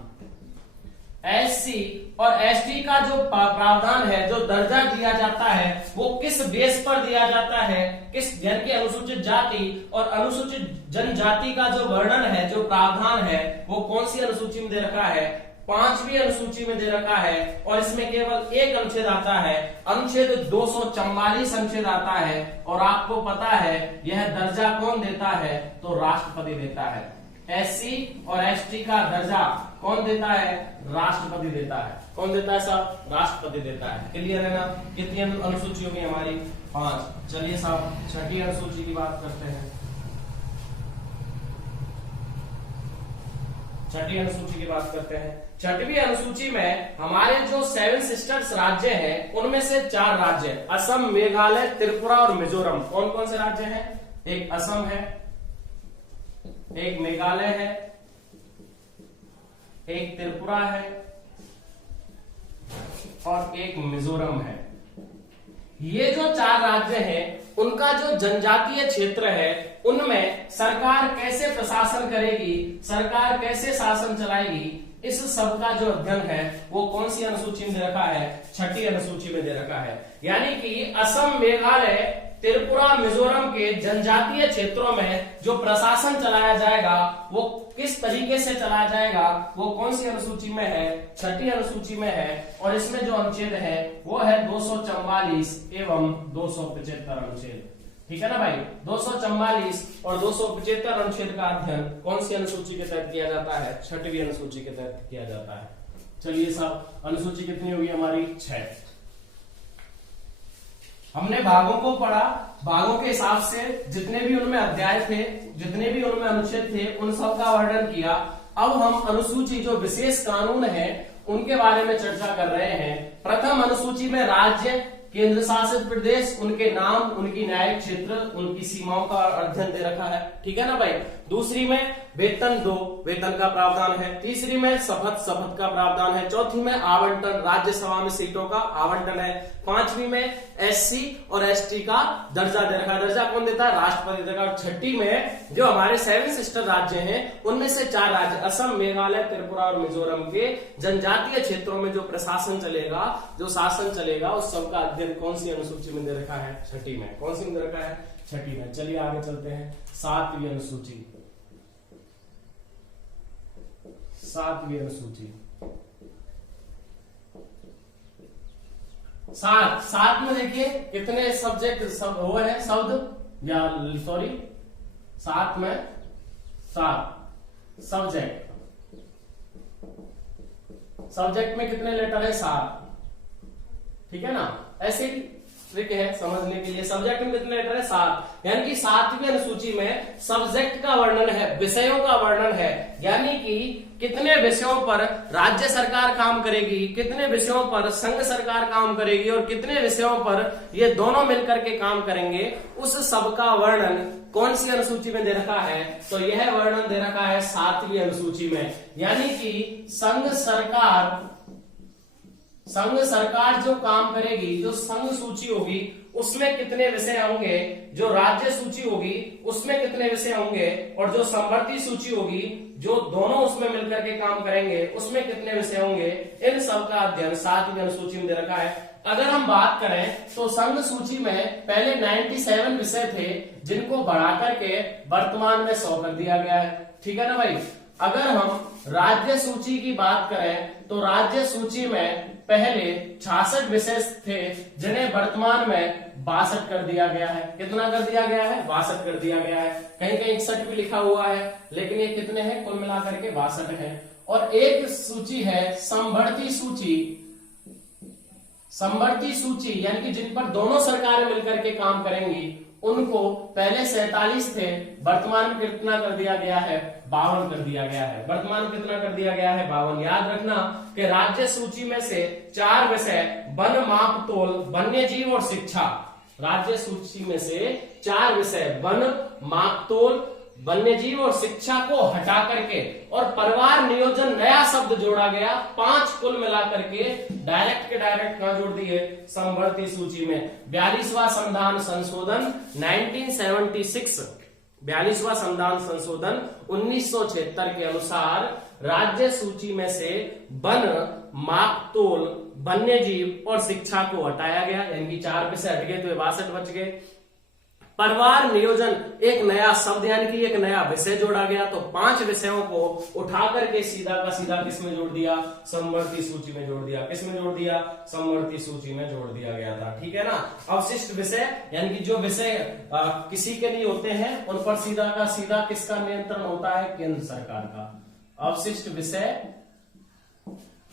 एससी और एसटी का जो प्रावधान है, जो दर्जा दिया जाता है, वो किस बेस पर दिया जाता है? किस, यानी कि अनुसूचित जाति और अनुसूचित जनजाति का जो वर्णन है, जो प्रावधान है, वो कौन सी अनुसूची में दे रखा है? 5वीं अनुसूची में दे रखा है। और इसमें केवल एक अनुच्छेद आता है, अनुच्छेद 244 अनुच्छेद आता है। और आपको पता है यह दर्जा कौन देता है? तो राष्ट्रपति देता है। एससी और एसटी का दर्जा कौन देता है? राष्ट्रपति देता है। कौन देता है साहब? राष्ट्रपति देता है। क्लियर है ना? कितनी अनुसूची होगी हमारी? 5। चलिए साहब छठी अनुसूची की बात करते हैं। छठी अनुसूची की बात करते हैं। छठवीं अनुसूची में हमारे जो 7 सिस्टर्स राज्य हैं, उनमें से 4 राज्य, असम, मेघालय, त्रिपुरा और मिजोरम। कौन कौन से राज्य हैं? एक असम है, एक मेघालय है, एक त्रिपुरा है और एक मिजोरम है। ये जो 4 राज्य हैं, उनका जो जनजातीय क्षेत्र है, उनमें सरकार कैसे प्रशासन करेगी, सरकार कैसे शासन चलाएगी, इस सब का जो अध्ययन है वो कौन सी अनुसूची में दे रखा है? छठी अनुसूची में दे रखा है। यानी कि असम, मेघालय, त्रिपुरा, मिजोरम के जनजातीय क्षेत्रों में जो प्रशासन चलाया जाएगा वो किस तरीके से चलाया जाएगा, वो कौन सी अनुसूची में है? छठी अनुसूची में है। और इसमें जो अनुच्छेद है वो है 244 एवं 275 अनुच्छेद। ठीक है ना भाई? 244 और 275 अनुच्छेद का अध्ययन कौन सी अनुसूची के तहत किया जाता है? छठवीं अनुसूची के तहत किया जाता है। चलिए साहब अनुसूची कितनी होगी हमारी? 6। हमने भागों को पढ़ा, भागों के हिसाब से जितने भी उनमें अध्याय थे, जितने भी उनमें अनुच्छेद थे, उन सब का वर्णन किया। अब हम अनुसूची जो विशेष कानून है उनके बारे में चर्चा कर रहे हैं। प्रथम अनुसूची में राज्य, केंद्र शासित प्रदेश, उनके नाम, उनकी न्यायिक क्षेत्र, उनकी सीमाओं का अध्ययन दे रखा है। ठीक है ना भाई? दूसरी में वेतन 2, वेतन का प्रावधान है। तीसरी में शपथ, शपथ का प्रावधान है। चौथी में आवंटन, राज्यसभा में सीटों का आवंटन है। 5वीं में एससी और एसटी का दर्जा दे रखा है। दर्जा कौन देता है? राष्ट्रपति देगा। और 6ठी में जो हमारे 7 सिस्टर राज्य हैं, उनमें से 4 राज्य असम, मेघालय, त्रिपुरा और मिजोरम के जनजातीय क्षेत्रों में जो प्रशासन चलेगा, जो शासन चलेगा, उस सबका अध्ययन कौन सी अनुसूची में दे रखा है? 6ठी में। कौन सी में दे रखा है? 6ठी में। चलिए आगे चलते हैं 7वीं अनुसूची। 7वीं अनुसूची 7 में देखिए कितने सब्जेक्ट सब वो है, शब्द या सॉरी 7 में 7 सब्जेक्ट। सब्जेक्ट में कितने लेटर है? 7। ठीक है ना? ऐसे ही ट्रिक है समझने के लिए। सब्जेक्ट में कितने लेटर है? 7। यानी कि 7वीं अनुसूची में सब्जेक्ट का वर्णन है, विषयों का वर्णन है। यानी कि कितने विषयों पर राज्य सरकार काम करेगी, कितने विषयों पर संघ सरकार काम करेगी और कितने विषयों पर ये दोनों मिलकर के काम करेंगे, उस सब का वर्णन कौन सी अनुसूची में दे रखा है? तो यह वर्णन दे रखा है 7वीं अनुसूची में। यानी कि संघ सरकार संघ सरकार जो काम करेगी, जो संघ सूची होगी उसमें कितने विषय होंगे, जो राज्य सूची होगी उसमें कितने विषय होंगे, और जो समवर्ती सूची होगी जो दोनों उसमें मिलकर के काम करेंगे उसमें कितने विषय होंगे, इन सब का अध्ययन 7वीं अनुसूची में दे रखा है। अगर हम बात करें तो संघ सूची में पहले 97 विषय थे जिनको बढ़ाकर के वर्तमान में 100 कर दिया गया है, ठीक है ना भाई। अगर हम राज्य सूची की बात करें तो राज्य सूची में पहले 66 विषय थे जिन्हें वर्तमान में 62 कर दिया गया है। कितना कर दिया गया है? 62 कर दिया गया है। कहीं कहीं 61 भी लिखा हुआ है, लेकिन ये कितने हैं? कुल मिलाकर के 62 है। और एक सूची है समवर्ती सूची। समवर्ती सूची यानी कि जिन पर दोनों सरकारें मिलकर के काम करेंगी, उनको पहले 47 थे, वर्तमान में कितना कर दिया गया है? 52 कर दिया गया है। वर्तमान में कितना कर दिया गया है? 52। याद रखना कि राज्य सूची में से 4 विषय वन, माप तोल, वन्य जीव और शिक्षा। राज्य सूची में से 4 विषय वन, माप तोल, वन्य जीव और शिक्षा को हटा करके और परिवार नियोजन नया शब्द जोड़ा गया। 5 कुल मिलाकर के डायरेक्ट के डायरेक्ट कहां जोड़ दिए? समवर्ती सूची में। 42वां संविधान संशोधन 1976, 42वां संविधान संशोधन 1976 के अनुसार राज्य सूची में से वन, माप तोल, वन्य जीव और शिक्षा को हटाया गया, यानी कि 4 विषय हट गए तो 62 बच गए। परिवार नियोजन एक नया शब्द यानी कि एक नया विषय जोड़ा गया, तो 5 विषयों को उठा करके सीधा का सीधा किसमें जोड़ दिया? समवर्ती सूची में जोड़ दिया। किसमें जोड़ दिया? समवर्ती सूची में जोड़ दिया गया था, ठीक है ना। अवशिष्ट विषय यानी कि जो विषय किसी के लिए होते हैं उन पर सीधा का सीधा किसका नियंत्रण होता है? केंद्र सरकार का। अवशिष्ट विषय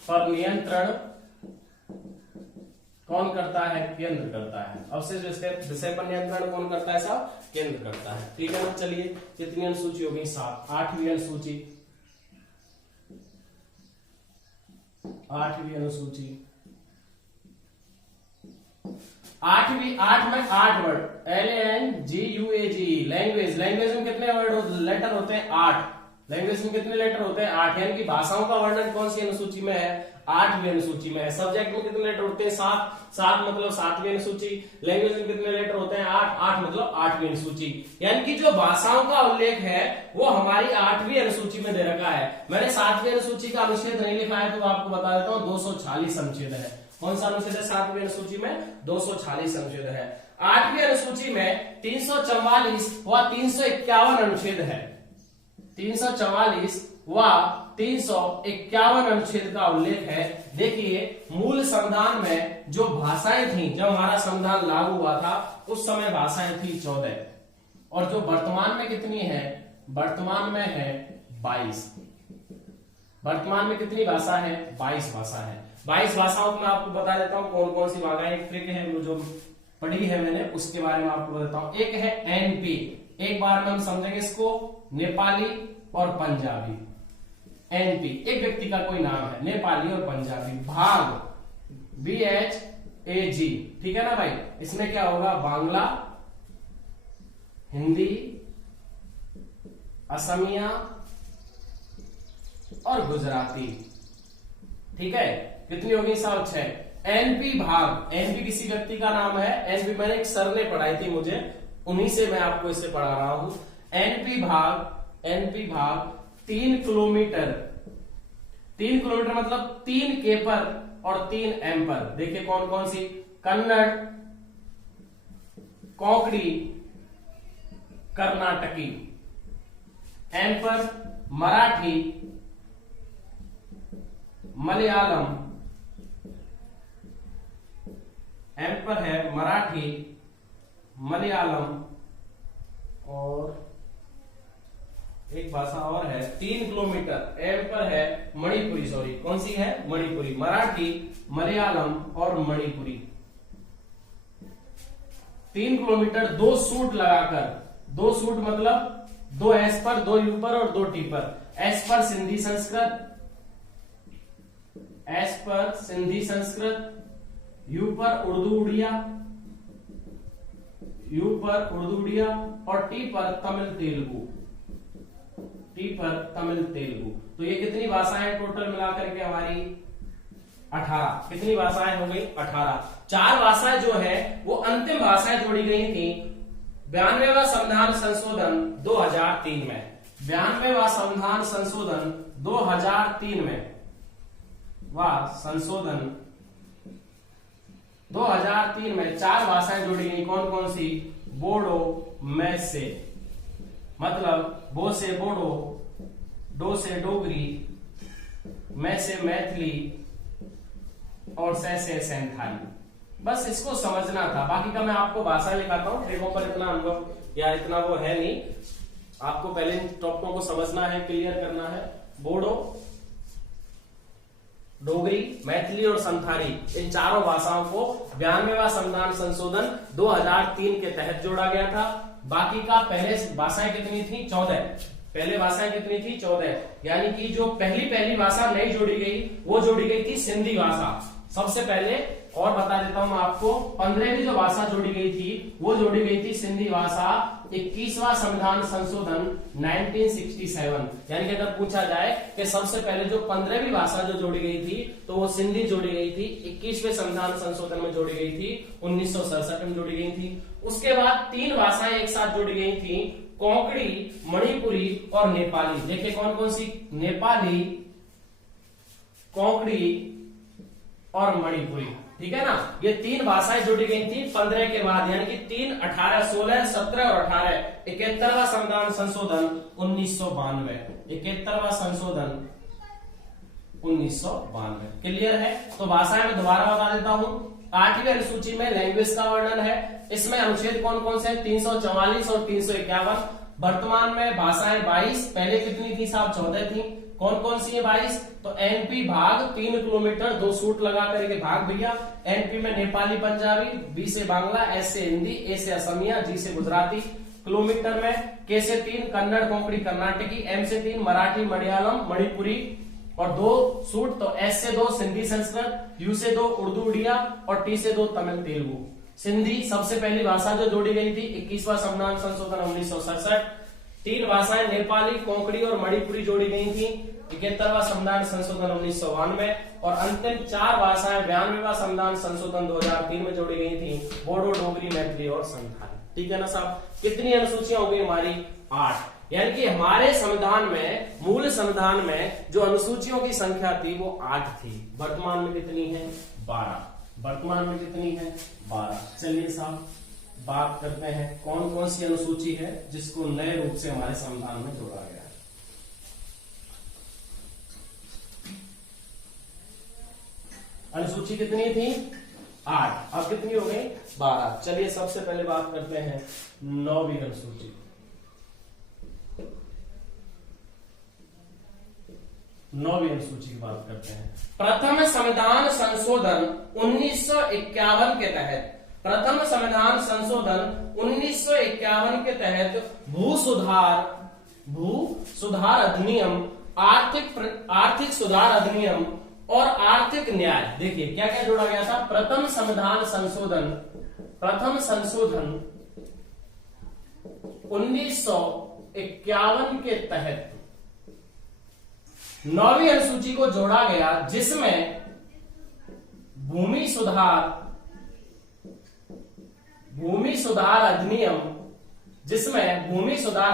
पर नियंत्रण कौन करता है? केंद्र करता है। अवशिष्ट विषय पर नियंत्रण कौन करता है? साहब केंद्र करता है, ठीक है ना। चलिए कितनी अनुसूची हो गई? 7। 8वीं अनुसूची, 8वीं अनुसूची। 8 में 8 वर्ड, LANGUAGE, लैंग्वेज। लैंग्वेज में कितने वर्ड लेटर होते हैं? 8। लैंग्वेज में कितने लेटर होते हैं? 8। यानी कि भाषाओं का वर्णन कौन सी अनुसूची में है? 8वीं अनुसूची में है। सब्जेक्ट में कितने लेटर होते हैं? 7। 7 मतलब 7वीं अनुसूची। लैंग्वेज में कितने लेटर होते हैं? 8। 8 मतलब 8वीं अनुसूची। यानी कि जो भाषाओं का उल्लेख है वो हमारी 8वीं अनुसूची में दे रखा है। मैंने 7वीं अनुसूची का अनुच्छेद नहीं लिखा है तो आपको बता देता हूँ, 246 अनुच्छेद है। कौन सा अनुच्छेद है 7वीं अनुसूची में? 246 अनुच्छेद है। 8वीं अनुसूची में 344 व 351 अनुच्छेद है। 344 व 351 अनुच्छेद का उल्लेख है। देखिए मूल संविधान में जो भाषाएं थी, जब हमारा संविधान लागू हुआ था उस समय भाषाएं थी 14, और जो वर्तमान में कितनी है? वर्तमान में है 22। वर्तमान में कितनी भाषा है? 22 भाषा है। 22 भाषाओं को मैं आपको बता देता हूं कौन कौन सी भाषाएं। एक ट्रिक है जो पढ़ी है मैंने, उसके बारे में आपको बताता हूं। एक है NP, एक बार में हम समझेंगे इसको, नेपाली और पंजाबी। NP एक व्यक्ति का कोई नाम है, नेपाली और पंजाबी। भाग BHAG, ठीक है ना भाई। इसमें क्या होगा? बांग्ला, हिंदी, असमिया और गुजराती, ठीक है। कितनी होगी? 6। NP भाग, NP किसी व्यक्ति का नाम है। NP मैंने एक सर ने पढ़ाई थी मुझे, उन्हीं से मैं आपको इससे पढ़ा रहा हूं। NP भाग 3 किलोमीटर। 3 किलोमीटर मतलब 3 केपर और 3 एम्पर। देखिए कौन कौन सी? कन्नड़, कोंकणी, कर्नाटकी। एम्पर मराठी, मलयालम। एम्पर है मराठी, मलयालम और एक भाषा और है 3 किलोमीटर। एम पर है मणिपुरी, सॉरी कौन सी है? मणिपुरी। मराठी, मलयालम और मणिपुरी। 3 किलोमीटर 2 सूट लगाकर, 2 सूट मतलब 2 एस पर, 2 यू पर और 2 टी पर। एस पर सिंधी संस्कृत, एस पर सिंधी संस्कृत, यू पर उर्दू उड़िया, यू पर उर्दू उड़िया और टी पर तमिल तेलुगु। टी पर तमिल तेलुगु। तो ये कितनी भाषाएं टोटल मिलाकर के हमारी 18। कितनी भाषाएं हो गई? 18। 4 भाषाएं जो है वो अंतिम भाषाएं जोड़ी गई थी 92वां संविधान संशोधन 2003 में। 92वां संविधान संशोधन 2003 में, वह संशोधन 2003 में 4 भाषाएं जोड़ी गई। कौन कौन सी? बोडो, मैसे, मतलब बो से बोडो, डो से डोगरी, मैं से मैथिली और से संथाली। बस इसको समझना था, बाकी का मैं आपको भाषा लिखाता हूँ। ट्रेकों पर इतना अनुभव या इतना वो है नहीं, आपको पहले इन टॉपिकों को समझना है, क्लियर करना है। बोडो, डोगरी, मैथिली और संथाली, इन चारों भाषाओं को 92वां संविधान संशोधन 2003 के तहत जोड़ा गया था। बाकी का पहले भाषाएं कितनी थी? 14। पहले भाषाएं कितनी थी? 14। यानी कि जो पहली भाषा नई जोड़ी गई वो जोड़ी गई थी सिंधी भाषा सबसे पहले। और बता देता हूं मैं आपको, 15वीं जो भाषा जोड़ी गई थी वो जोड़ी गई थी सिंधी भाषा 21वां संविधान संशोधन 1967। यानी कि अगर पूछा जाए कि सबसे पहले जो 15वीं भाषा जो जोड़ी गई थी तो वो सिंधी जोड़ी गई थी, 21वें संविधान संशोधन में जोड़ी गई थी, 1967 में जोड़ी गई थी। उसके बाद 3 भाषाएं एक साथ जोड़ी गई थी, कोंकणी, मणिपुरी और नेपाली। देखिए कौन कौन सी? नेपाली, कोंकणी और मणिपुरी, ठीक है ना। ये 3 भाषाएं जोड़ी गई थी 15 के बाद, यानी कि 3, 18, 16, 17 और 18। 71वां संविधान संशोधन 1992, 71वां संशोधन 1992। क्लियर है? तो भाषाएं मैं दोबारा बता देता हूं। 8वीं अनुसूची में लैंग्वेज का वर्णन है। इसमें अनुच्छेद कौन कौन से? 344 और 351। वर्तमान में भाषाएं 22, पहले कितनी थी साहब? 14 थी। कौन कौन सी है 22? तो एनपी भाग 3 किलोमीटर 2 सूट लगा करके भाग भैया। एनपी में नेपाली पंजाबी, बी से बांग्ला, एस से हिंदी, ए से असमिया, जी से गुजराती। किलोमीटर में के से 3 कन्नड़ कोंकणी कर्नाटकी, एम से 3 मराठी मलयालम मणिपुरी और 2 सूट तो एस से 2 सिंधी संस्कृत, यू से 2 उर्दू उड़िया और टी से 2 तमिल तेलुगु। सिंधी सबसे पहली भाषा जो जोड़ी गई थी 21वां संविधान संशोधन 1967। 3 भाषाएं नेपाली, कोंकणी और मणिपुरी जोड़ी गई थी 71वां संविधान संशोधन 1992। और अंतिम 4 भाषाएं 92वां संविधान संशोधन 2003 में जोड़ी गई थी, बोडो, डोगरी, मैथिली और संथाली। ठीक है ना साहब? कितनी अनुसूचियां हो गई हमारी? 8। यानी कि हमारे संविधान में, मूल संविधान में जो अनुसूचियों की संख्या थी वो 8 थी। वर्तमान में कितनी है? 12। वर्तमान में कितनी है? 12। चलिए साहब बात करते हैं कौन कौन सी अनुसूची है जिसको नए रूप से हमारे संविधान में जोड़ा गया है। अनुसूची कितनी थी? 8। अब कितनी हो गई? 12। चलिए सबसे पहले बात करते हैं 9वीं अनुसूची। 9वीं अनुसूची की बात करते हैं। प्रथम संविधान संशोधन 1951 के तहत, प्रथम संविधान संशोधन 1951 के तहत भू सुधार अधिनियम, आर्थिक सुधार अधिनियम और आर्थिक न्याय। देखिए क्या क्या जोड़ा गया था? प्रथम संविधान संशोधन 1951 के तहत 9वीं अनुसूची को जोड़ा गया, जिसमें भूमि सुधार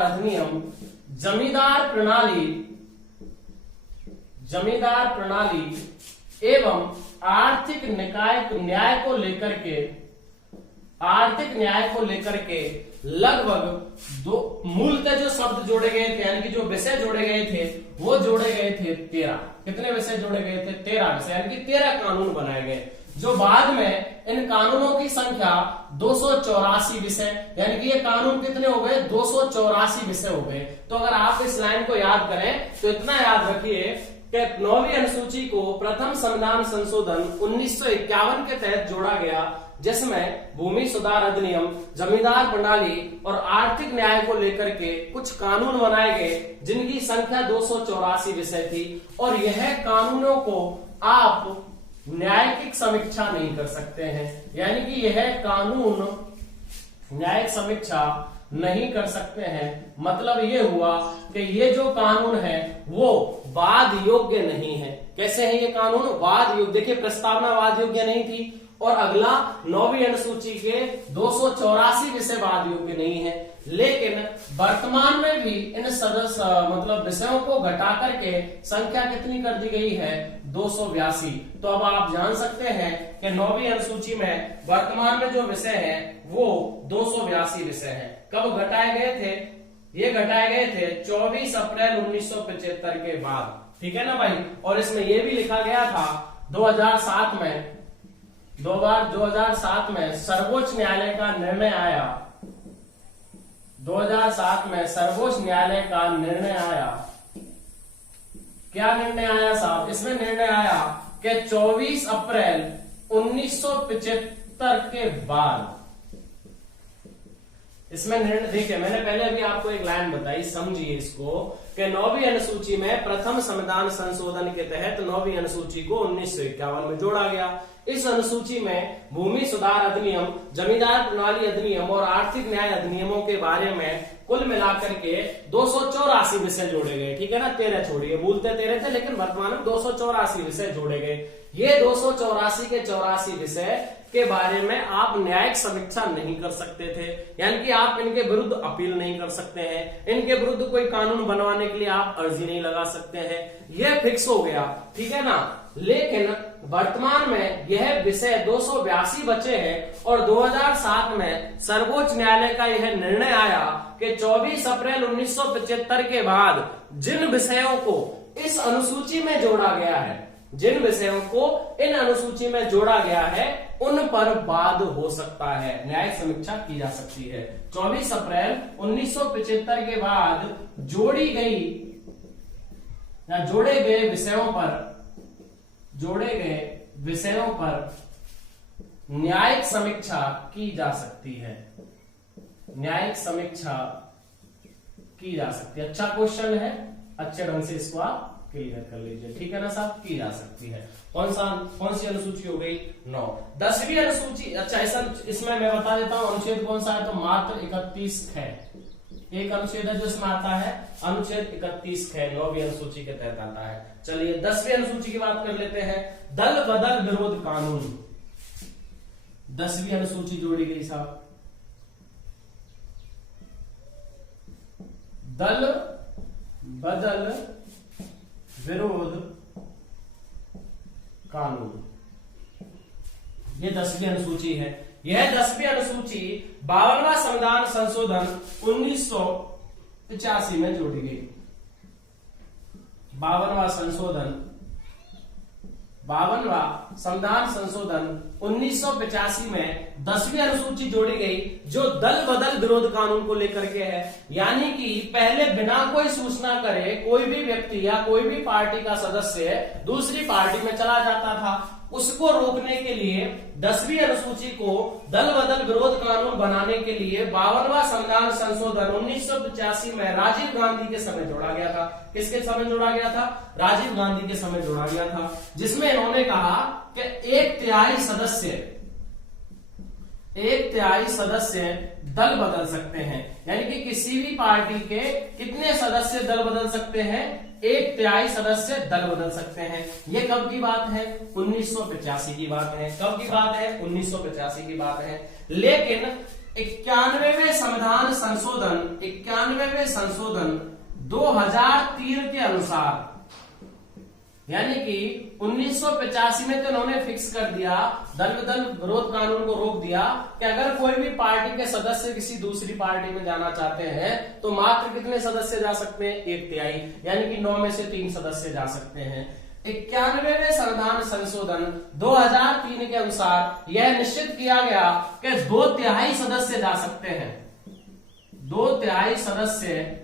अधिनियम, जमींदार प्रणाली एवं आर्थिक न्याय को लेकर के लगभग मूलतः जो शब्द जोड़े गए थे, यानी कि जो विषय जोड़े गए थे वो जोड़े गए थे 13। कितने विषय जोड़े गए थे? 13 विषय, यानी कि 13 कानून बनाए गए, जो बाद में इन कानूनों की संख्या 284 विषय, यानी कि ये कानून कितने हो गए? 284 विषय हो गए। तो अगर आप इस लाइन को याद करें तो इतना याद रखिए कि 9वीं अनुसूची को प्रथम संविधान संशोधन 1951 के तहत जोड़ा गया, जिसमें भूमि सुधार अधिनियम, जमींदार प्रणाली और आर्थिक न्याय को लेकर के कुछ कानून बनाए गए, जिनकी संख्या 284 विषय थी। और यह कानूनों को आप न्यायिक समीक्षा नहीं कर सकते हैं, यानी कि यह कानून न्यायिक समीक्षा नहीं कर सकते हैं। मतलब ये हुआ कि ये जो कानून है वो वाद योग्य नहीं है। कैसे है ये कानून? वाद योग्य। देखिए प्रस्तावना वाद योग्य नहीं थी, और अगला 9वीं अनुसूची के 284 विषय वाद योग्य नहीं है। लेकिन वर्तमान में भी इन सदस्य मतलब विषयों को घटा करके संख्या कितनी कर दी गई है? 282। तो अब आप जान सकते हैं कि 9वीं अनुसूची में वर्तमान में जो विषय है वो 282 विषय हैं। कब घटाए गए थे? ये घटाए गए थे 24 अप्रैल 1975 के बाद। ठीक है ना भाई? और इसमें यह भी लिखा गया था 2007 में सर्वोच्च न्यायालय का निर्णय आया। 2007 में सर्वोच्च न्यायालय का निर्णय आया। क्या निर्णय आया साहब? इसमें निर्णय आया कि 24 अप्रैल 1975 के बाद इसमें निर्णय। देखिए मैंने पहले भी आपको एक लाइन बताई, समझिए इसको, कि 9वीं अनुसूची में प्रथम संविधान संशोधन के तहत 9वीं अनुसूची को 1951 में जोड़ा गया। इस अनुसूची में भूमि सुधार अधिनियम, जमींदार प्रणाली अधिनियम और आर्थिक न्याय अधिनियमों के बारे में कुल मिलाकर के 284 विषय जोड़े गए। ठीक है ना? 13 छोड़िए, भूलते 13 थे, लेकिन वर्तमान में 284 विषय जोड़े गए। ये 284 के 84 विषय के बारे में आप न्यायिक समीक्षा नहीं कर सकते थे, यानी कि आप इनके विरुद्ध अपील नहीं कर सकते हैं, इनके विरुद्ध कोई कानून बनवाने के लिए आप अर्जी नहीं लगा सकते हैं। यह फिक्स हो गया। ठीक है ना? लेकिन वर्तमान में यह विषय 282 बचे हैं, और 2007 में सर्वोच्च न्यायालय का यह निर्णय आया कि 24 अप्रैल 1975 के बाद जिन विषयों को इस अनुसूची में जोड़ा गया है, जिन विषयों को इन अनुसूची में जोड़ा गया है, उन पर वाद हो सकता है, न्यायिक समीक्षा की जा सकती है। 24 अप्रैल 1975 के बाद जोड़ी गई या जोड़े गए विषयों पर न्यायिक समीक्षा की जा सकती है। न्यायिक समीक्षा की जा सकती है। अच्छा क्वेश्चन है, अच्छे ढंग से इसको आप क्लियर कर लीजिए। ठीक है ना साहब? की जा सकती है। कौन सी अनुसूची हो गई? 9। 10वीं अनुसूची। अच्छा इसमें मैं बता देता हूं अनुच्छेद कौन सा है, तो मात्र 31 है। एक अनुच्छेद है जो इसमें आता है, अनुच्छेद 31 है, 9वीं अनुसूची के तहत आता है। चलिए 10वीं अनुसूची की बात कर लेते हैं। दल बदल विरोध कानून। 10वीं अनुसूची जोड़ी गई साहब। दल बदल विरोध कानून, ये 10वीं अनुसूची है। यह 10वीं अनुसूची 52वां संविधान संशोधन 1985 में जोड़ी गई। 52वां संविधान संशोधन 1985 में 10वीं अनुसूची जोड़ी गई, जो दल बदल विरोध कानून को लेकर के है। यानी कि पहले बिना कोई सूचना करे कोई भी व्यक्ति या कोई भी पार्टी का सदस्य दूसरी पार्टी में चला जाता था, उसको रोकने के लिए 10वीं अनुसूची को दल बदल विरोध कानून बनाने के लिए 52वां संविधान संशोधन 1985 में राजीव गांधी के समय जोड़ा गया था। किसके समय जोड़ा गया था? राजीव गांधी के समय जोड़ा गया था, जिसमें इन्होंने कहा कि 1/3 सदस्य दल बदल सकते हैं। यानी कि किसी भी पार्टी के कितने सदस्य दल बदल सकते हैं? 1/3 सदस्य दल बदल सकते हैं। ये कब की बात है? 1985 की बात है। कब की बात है? 1985 की बात है। लेकिन 91वें संशोधन 2003 के अनुसार, यानी कि 1985 में तो इन्होंने फिक्स कर दिया, दल बदल विरोध कानून को रोक दिया कि अगर कोई भी पार्टी के सदस्य किसी दूसरी पार्टी में जाना चाहते हैं तो मात्र कितने सदस्य जा सकते हैं? 1/3, यानी कि 9 में से 3 सदस्य जा सकते हैं। 91वें संविधान संशोधन 2003 के अनुसार यह निश्चित किया गया कि 2/3 सदस्य जा सकते हैं। 2/3 सदस्य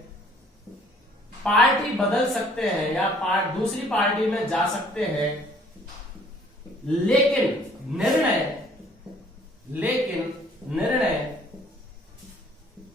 पार्टी बदल सकते हैं या दूसरी पार्टी में जा सकते हैं, लेकिन निर्णय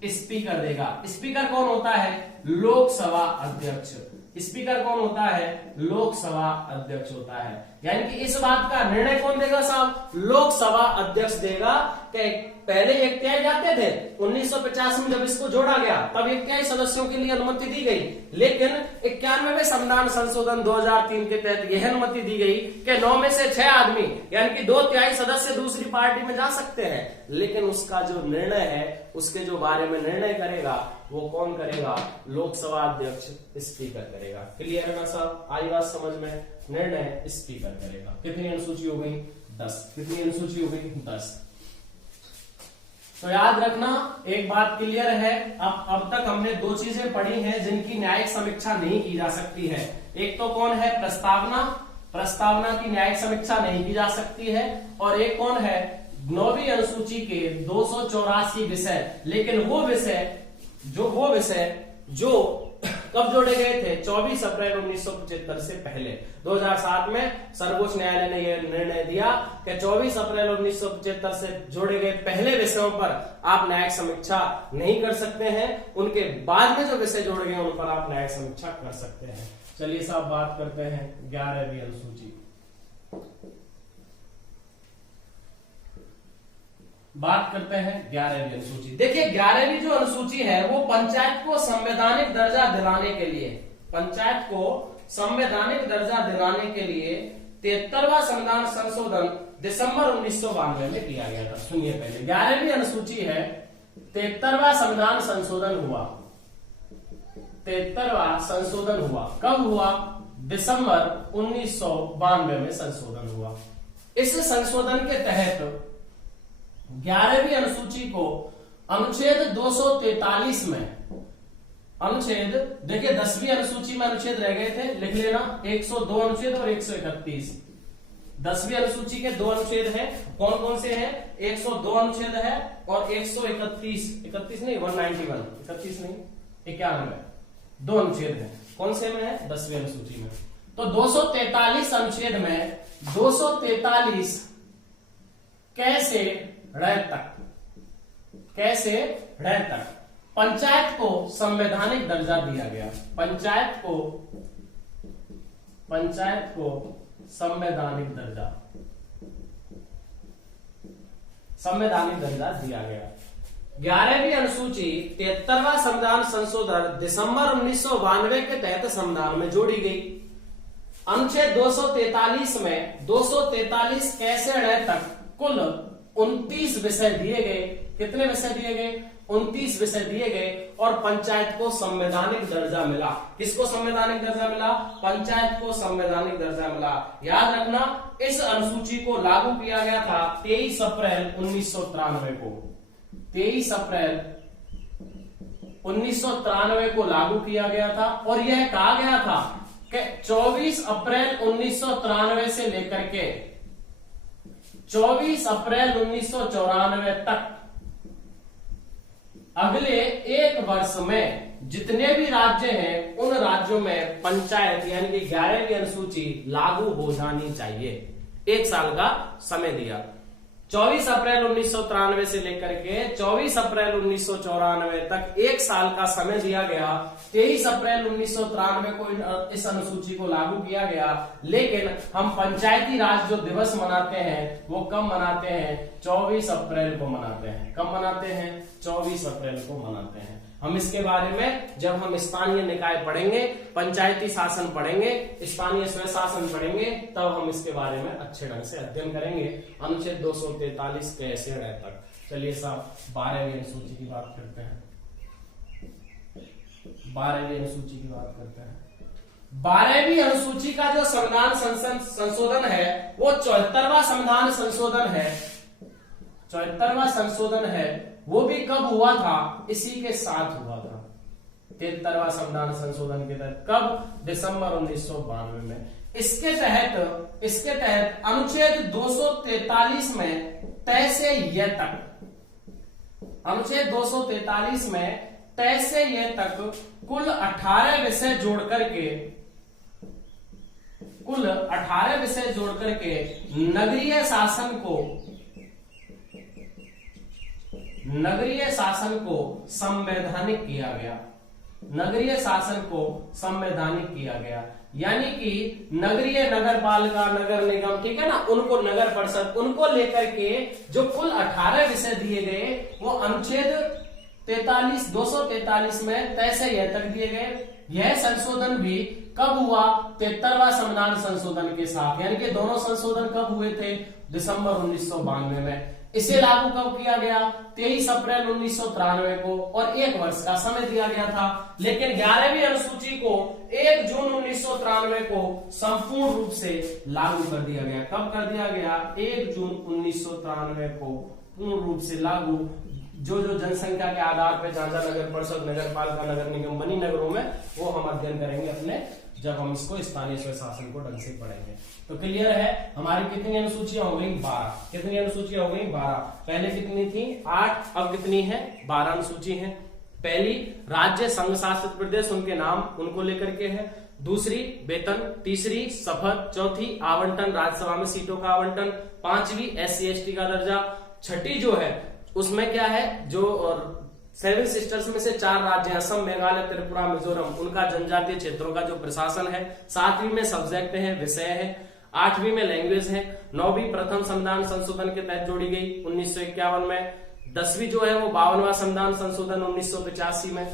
स्पीकर देगा। स्पीकर कौन होता है? लोकसभा अध्यक्ष। स्पीकर कौन होता है? लोकसभा अध्यक्ष होता है। यानी कि इस बात का निर्णय कौन देगा साहब? लोकसभा अध्यक्ष देगा। कि पहले 1 तिहाई जाते थे, 1950 में जब इसको जोड़ा गया तब 1 तिहाई सदस्यों के लिए अनुमति दी गई, लेकिन 91वें संविधान संशोधन 2003 के तहत यह अनुमति दी गई कि 9 में से 6 आदमी यानी कि 2 तिहाई सदस्य दूसरी पार्टी में जा सकते हैं, लेकिन उसका जो निर्णय है, उसके जो बारे में निर्णय करेगा वो कौन करेगा? लोकसभा अध्यक्ष, स्पीकर करेगा। क्लियर है ना साहब? आई बात समझ में? निर्णय स्पीकर करेगा। कितनी अनुसूची हो गई? 10। कितनी अनुसूची हो गई? 10। तो याद रखना, एक बात क्लियर है, अब तक हमने 2 चीजें पढ़ी हैं जिनकी न्यायिक समीक्षा नहीं की जा सकती है। एक तो कौन है? प्रस्तावना। प्रस्तावना की न्यायिक समीक्षा नहीं की जा सकती है। और एक कौन है? 9वीं अनुसूची के 284 विषय। लेकिन वो विषय जो कब जोड़े गए थे? 24 अप्रैल 1975 से पहले। 2007 में सर्वोच्च न्यायालय ने यह निर्णय दिया कि 24 अप्रैल 1975 से जोड़े गए पहले विषयों पर आप न्यायिक समीक्षा नहीं कर सकते हैं, उनके बाद में जो विषय जोड़े गए उन पर आप न्यायिक समीक्षा कर सकते हैं। चलिए साहब बात करते हैं 11वीं अनुसूची। बात करते हैं 11वीं अनुसूची। देखिए 11वीं जो अनुसूची है वो पंचायत को संवैधानिक दर्जा दिलाने के लिए, पंचायत को संवैधानिक दर्जा दिलाने के लिए 73वां संविधान संशोधन दिसंबर 1992 में किया गया था। सुनिए पहले, 11वीं अनुसूची है, 73वां संविधान संशोधन हुआ। 73वां संशोधन हुआ कब हुआ? दिसंबर 1992 में संशोधन हुआ। इस संशोधन के तहत 11वीं अनुसूची को अनुच्छेद 243 में, अनुच्छेद देखिए 10वीं अनुसूची में अनुच्छेद रह गए थे, लिख लेना, 102 अनुच्छेद और 131। 10वीं अनुसूची के 2 अनुच्छेद हैं, कौन कौन से हैं? 102 अनुच्छेद है और 131, 31 नहीं 191, 31 नहीं 91, 2 अनुच्छेद हैं। कौन से में है? 10वीं अनुसूची में। तो 243 अनुच्छेद में 243 कैसे रह तक पंचायत को संवैधानिक दर्जा दिया गया। पंचायत को संवैधानिक दर्जा दिया गया। 11वीं अनुसूची 73वां संविधान संशोधन दिसंबर 1992 के तहत संविधान में जोड़ी गई। अनुच्छेद 243 में 243 कैसे रह तक कुल 29 विषय दिए गए। कितने विषय दिए गए? 29 विषय दिए गए और पंचायत को संवैधानिक दर्जा मिला। किसको संवैधानिक दर्जा मिला? पंचायत को संवैधानिक दर्जा मिला। याद रखना, इस अनुसूची को लागू किया गया था 23 अप्रैल 1993 को। 23 अप्रैल 1993 को लागू किया गया था और यह कहा गया था कि 24 अप्रैल 1993 से लेकर के 24 अप्रैल 1994 तक अगले 1 वर्ष में जितने भी राज्य हैं उन राज्यों में पंचायत यानी कि 11वीं अनुसूची लागू हो जानी चाहिए। 1 साल का समय दिया। 24 अप्रैल 1993 से लेकर के 24 अप्रैल 1994 तक 1 साल का समय दिया गया। 23 अप्रैल 1993 को इस अनुसूची को लागू किया गया, लेकिन हम पंचायती राज जो दिवस मनाते हैं वो कब मनाते हैं? 24 अप्रैल को मनाते हैं। कब मनाते हैं? 24 अप्रैल को मनाते हैं। हम इसके बारे में जब हम स्थानीय निकाय पढ़ेंगे, पंचायती शासन पढ़ेंगे, स्थानीय स्वशासन पढ़ेंगे, तब हम इसके बारे में अच्छे ढंग से अध्ययन करेंगे। अनुच्छेद 243 कैसे रह तक। चलिए साहब 12वीं अनुसूची की बात करते हैं। 12वीं अनुसूची की बात करते हैं। 12वीं अनुसूची का जो संविधान संशोधन है वो 74वां संविधान संशोधन है। 74वां संशोधन है, वो भी कब हुआ था? इसी के साथ हुआ था। 73वां संविधान संशोधन के तहत कब? दिसंबर 1992 में। इसके तहत अनुच्छेद 243 में तय से य तक, अनुच्छेद 243 में तय से य तक कुल 18 विषय जोड़ करके नगरीय शासन को संवैधानिक किया गया। नगरीय शासन को संवैधानिक किया गया। यानी कि नगरीय नगर पालिका नगर निगम, ठीक है ना, उनको नगर परिषद, उनको लेकर के जो कुल 18 विषय दिए गए वो अनुच्छेद 243 में तय से यह तक दिए गए। यह संशोधन भी कब हुआ? 73वां संविधान संशोधन के साथ, यानी कि दोनों संशोधन कब हुए थे? दिसंबर 1992 में। इसे लागू कब किया गया? 23 अप्रैल 1993 को, और 1 वर्ष का समय दिया गया था। लेकिन 11वीं अनुसूची को 1 जून 1993 को संपूर्ण रूप से लागू कर दिया गया। कब कर दिया गया? 1 जून 1993 को पूर्ण रूप से लागू। जो जनसंख्या के आधार पर जहां नगर परिषद, नगर पालिका, नगर निगम बनी नगरों में, वो हम अध्ययन करेंगे अपने, जब हम इसको स्थानीय स्वशासन को ढंग से पढ़ेंगे। तो क्लियर है, हमारी कितनी अनुसूचियां हो गई? 12। कितनी अनुसूचियां हो गई? 12। पहले कितनी थी? 8, अब कितनी है? 12 अनुसूची है। पहली राज्य संघ शासित प्रदेश, उनके नाम उनको लेकर के है। दूसरी वेतन, तीसरी शपथ, चौथी आवंटन, राज्यसभा में सीटों का आवंटन, 5वीं SC ST का दर्जा, 6ठी जो है उसमें क्या है, जो 7 सिस्टर्स में से 4 राज्य हैं, असम, मेघालय, त्रिपुरा, मिजोरम, उनका जनजातीय क्षेत्रों का जो प्रशासन है। 7वीं में सब्जेक्ट है, विषय है। 8वीं में लैंग्वेज है। 9वीं प्रथम संविधान संशोधन के तहत जोड़ी गई 1951 में। 10वीं जो है वो 52वां संविधान संशोधन 1985 में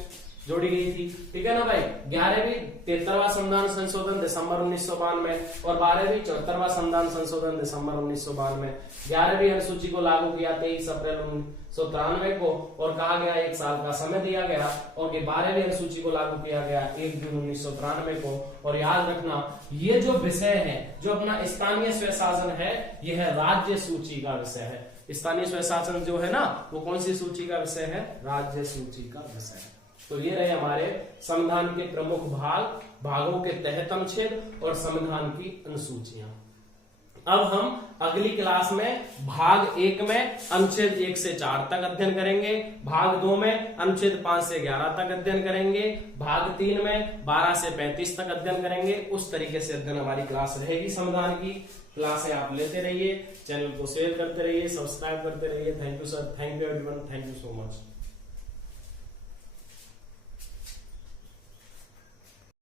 जोड़ी गई थी, ठीक है ना भाई। 11वीं 73वां संविधान संशोधन दिसंबर 1992 और 12वीं 74वां संविधान संशोधन दिसंबर 1992। 11वीं अनुसूची को लागू किया 23 अप्रैल 1993 को, और कहा गया 1 साल का समय दिया गया। और 12वीं अनुसूची को लागू किया गया 1 जून 1993 को। और याद रखना, ये जो विषय है, जो अपना स्थानीय स्वशासन है, यह राज्य सूची का विषय है। स्थानीय स्वशासन जो है ना, वो कौन सी सूची का विषय है? राज्य सूची का विषय है। तो ये रहे हमारे संविधान के प्रमुख भागों के तहत अनुच्छेद और संविधान की अनुसूचियां। अब हम अगली क्लास में भाग 1 में अनुच्छेद 1 से 4 तक अध्ययन करेंगे। भाग 2 में अनुच्छेद 5 से 11 तक अध्ययन करेंगे। भाग 3 में 12 से 35 तक अध्ययन करेंगे। उस तरीके से अध्ययन हमारी क्लास रहेगी। संविधान की क्लासें आप लेते रहिए, चैनल को शेयर करते रहिए, सब्सक्राइब करते रहिए। Thank you sir, thank you everyone, thank you so much.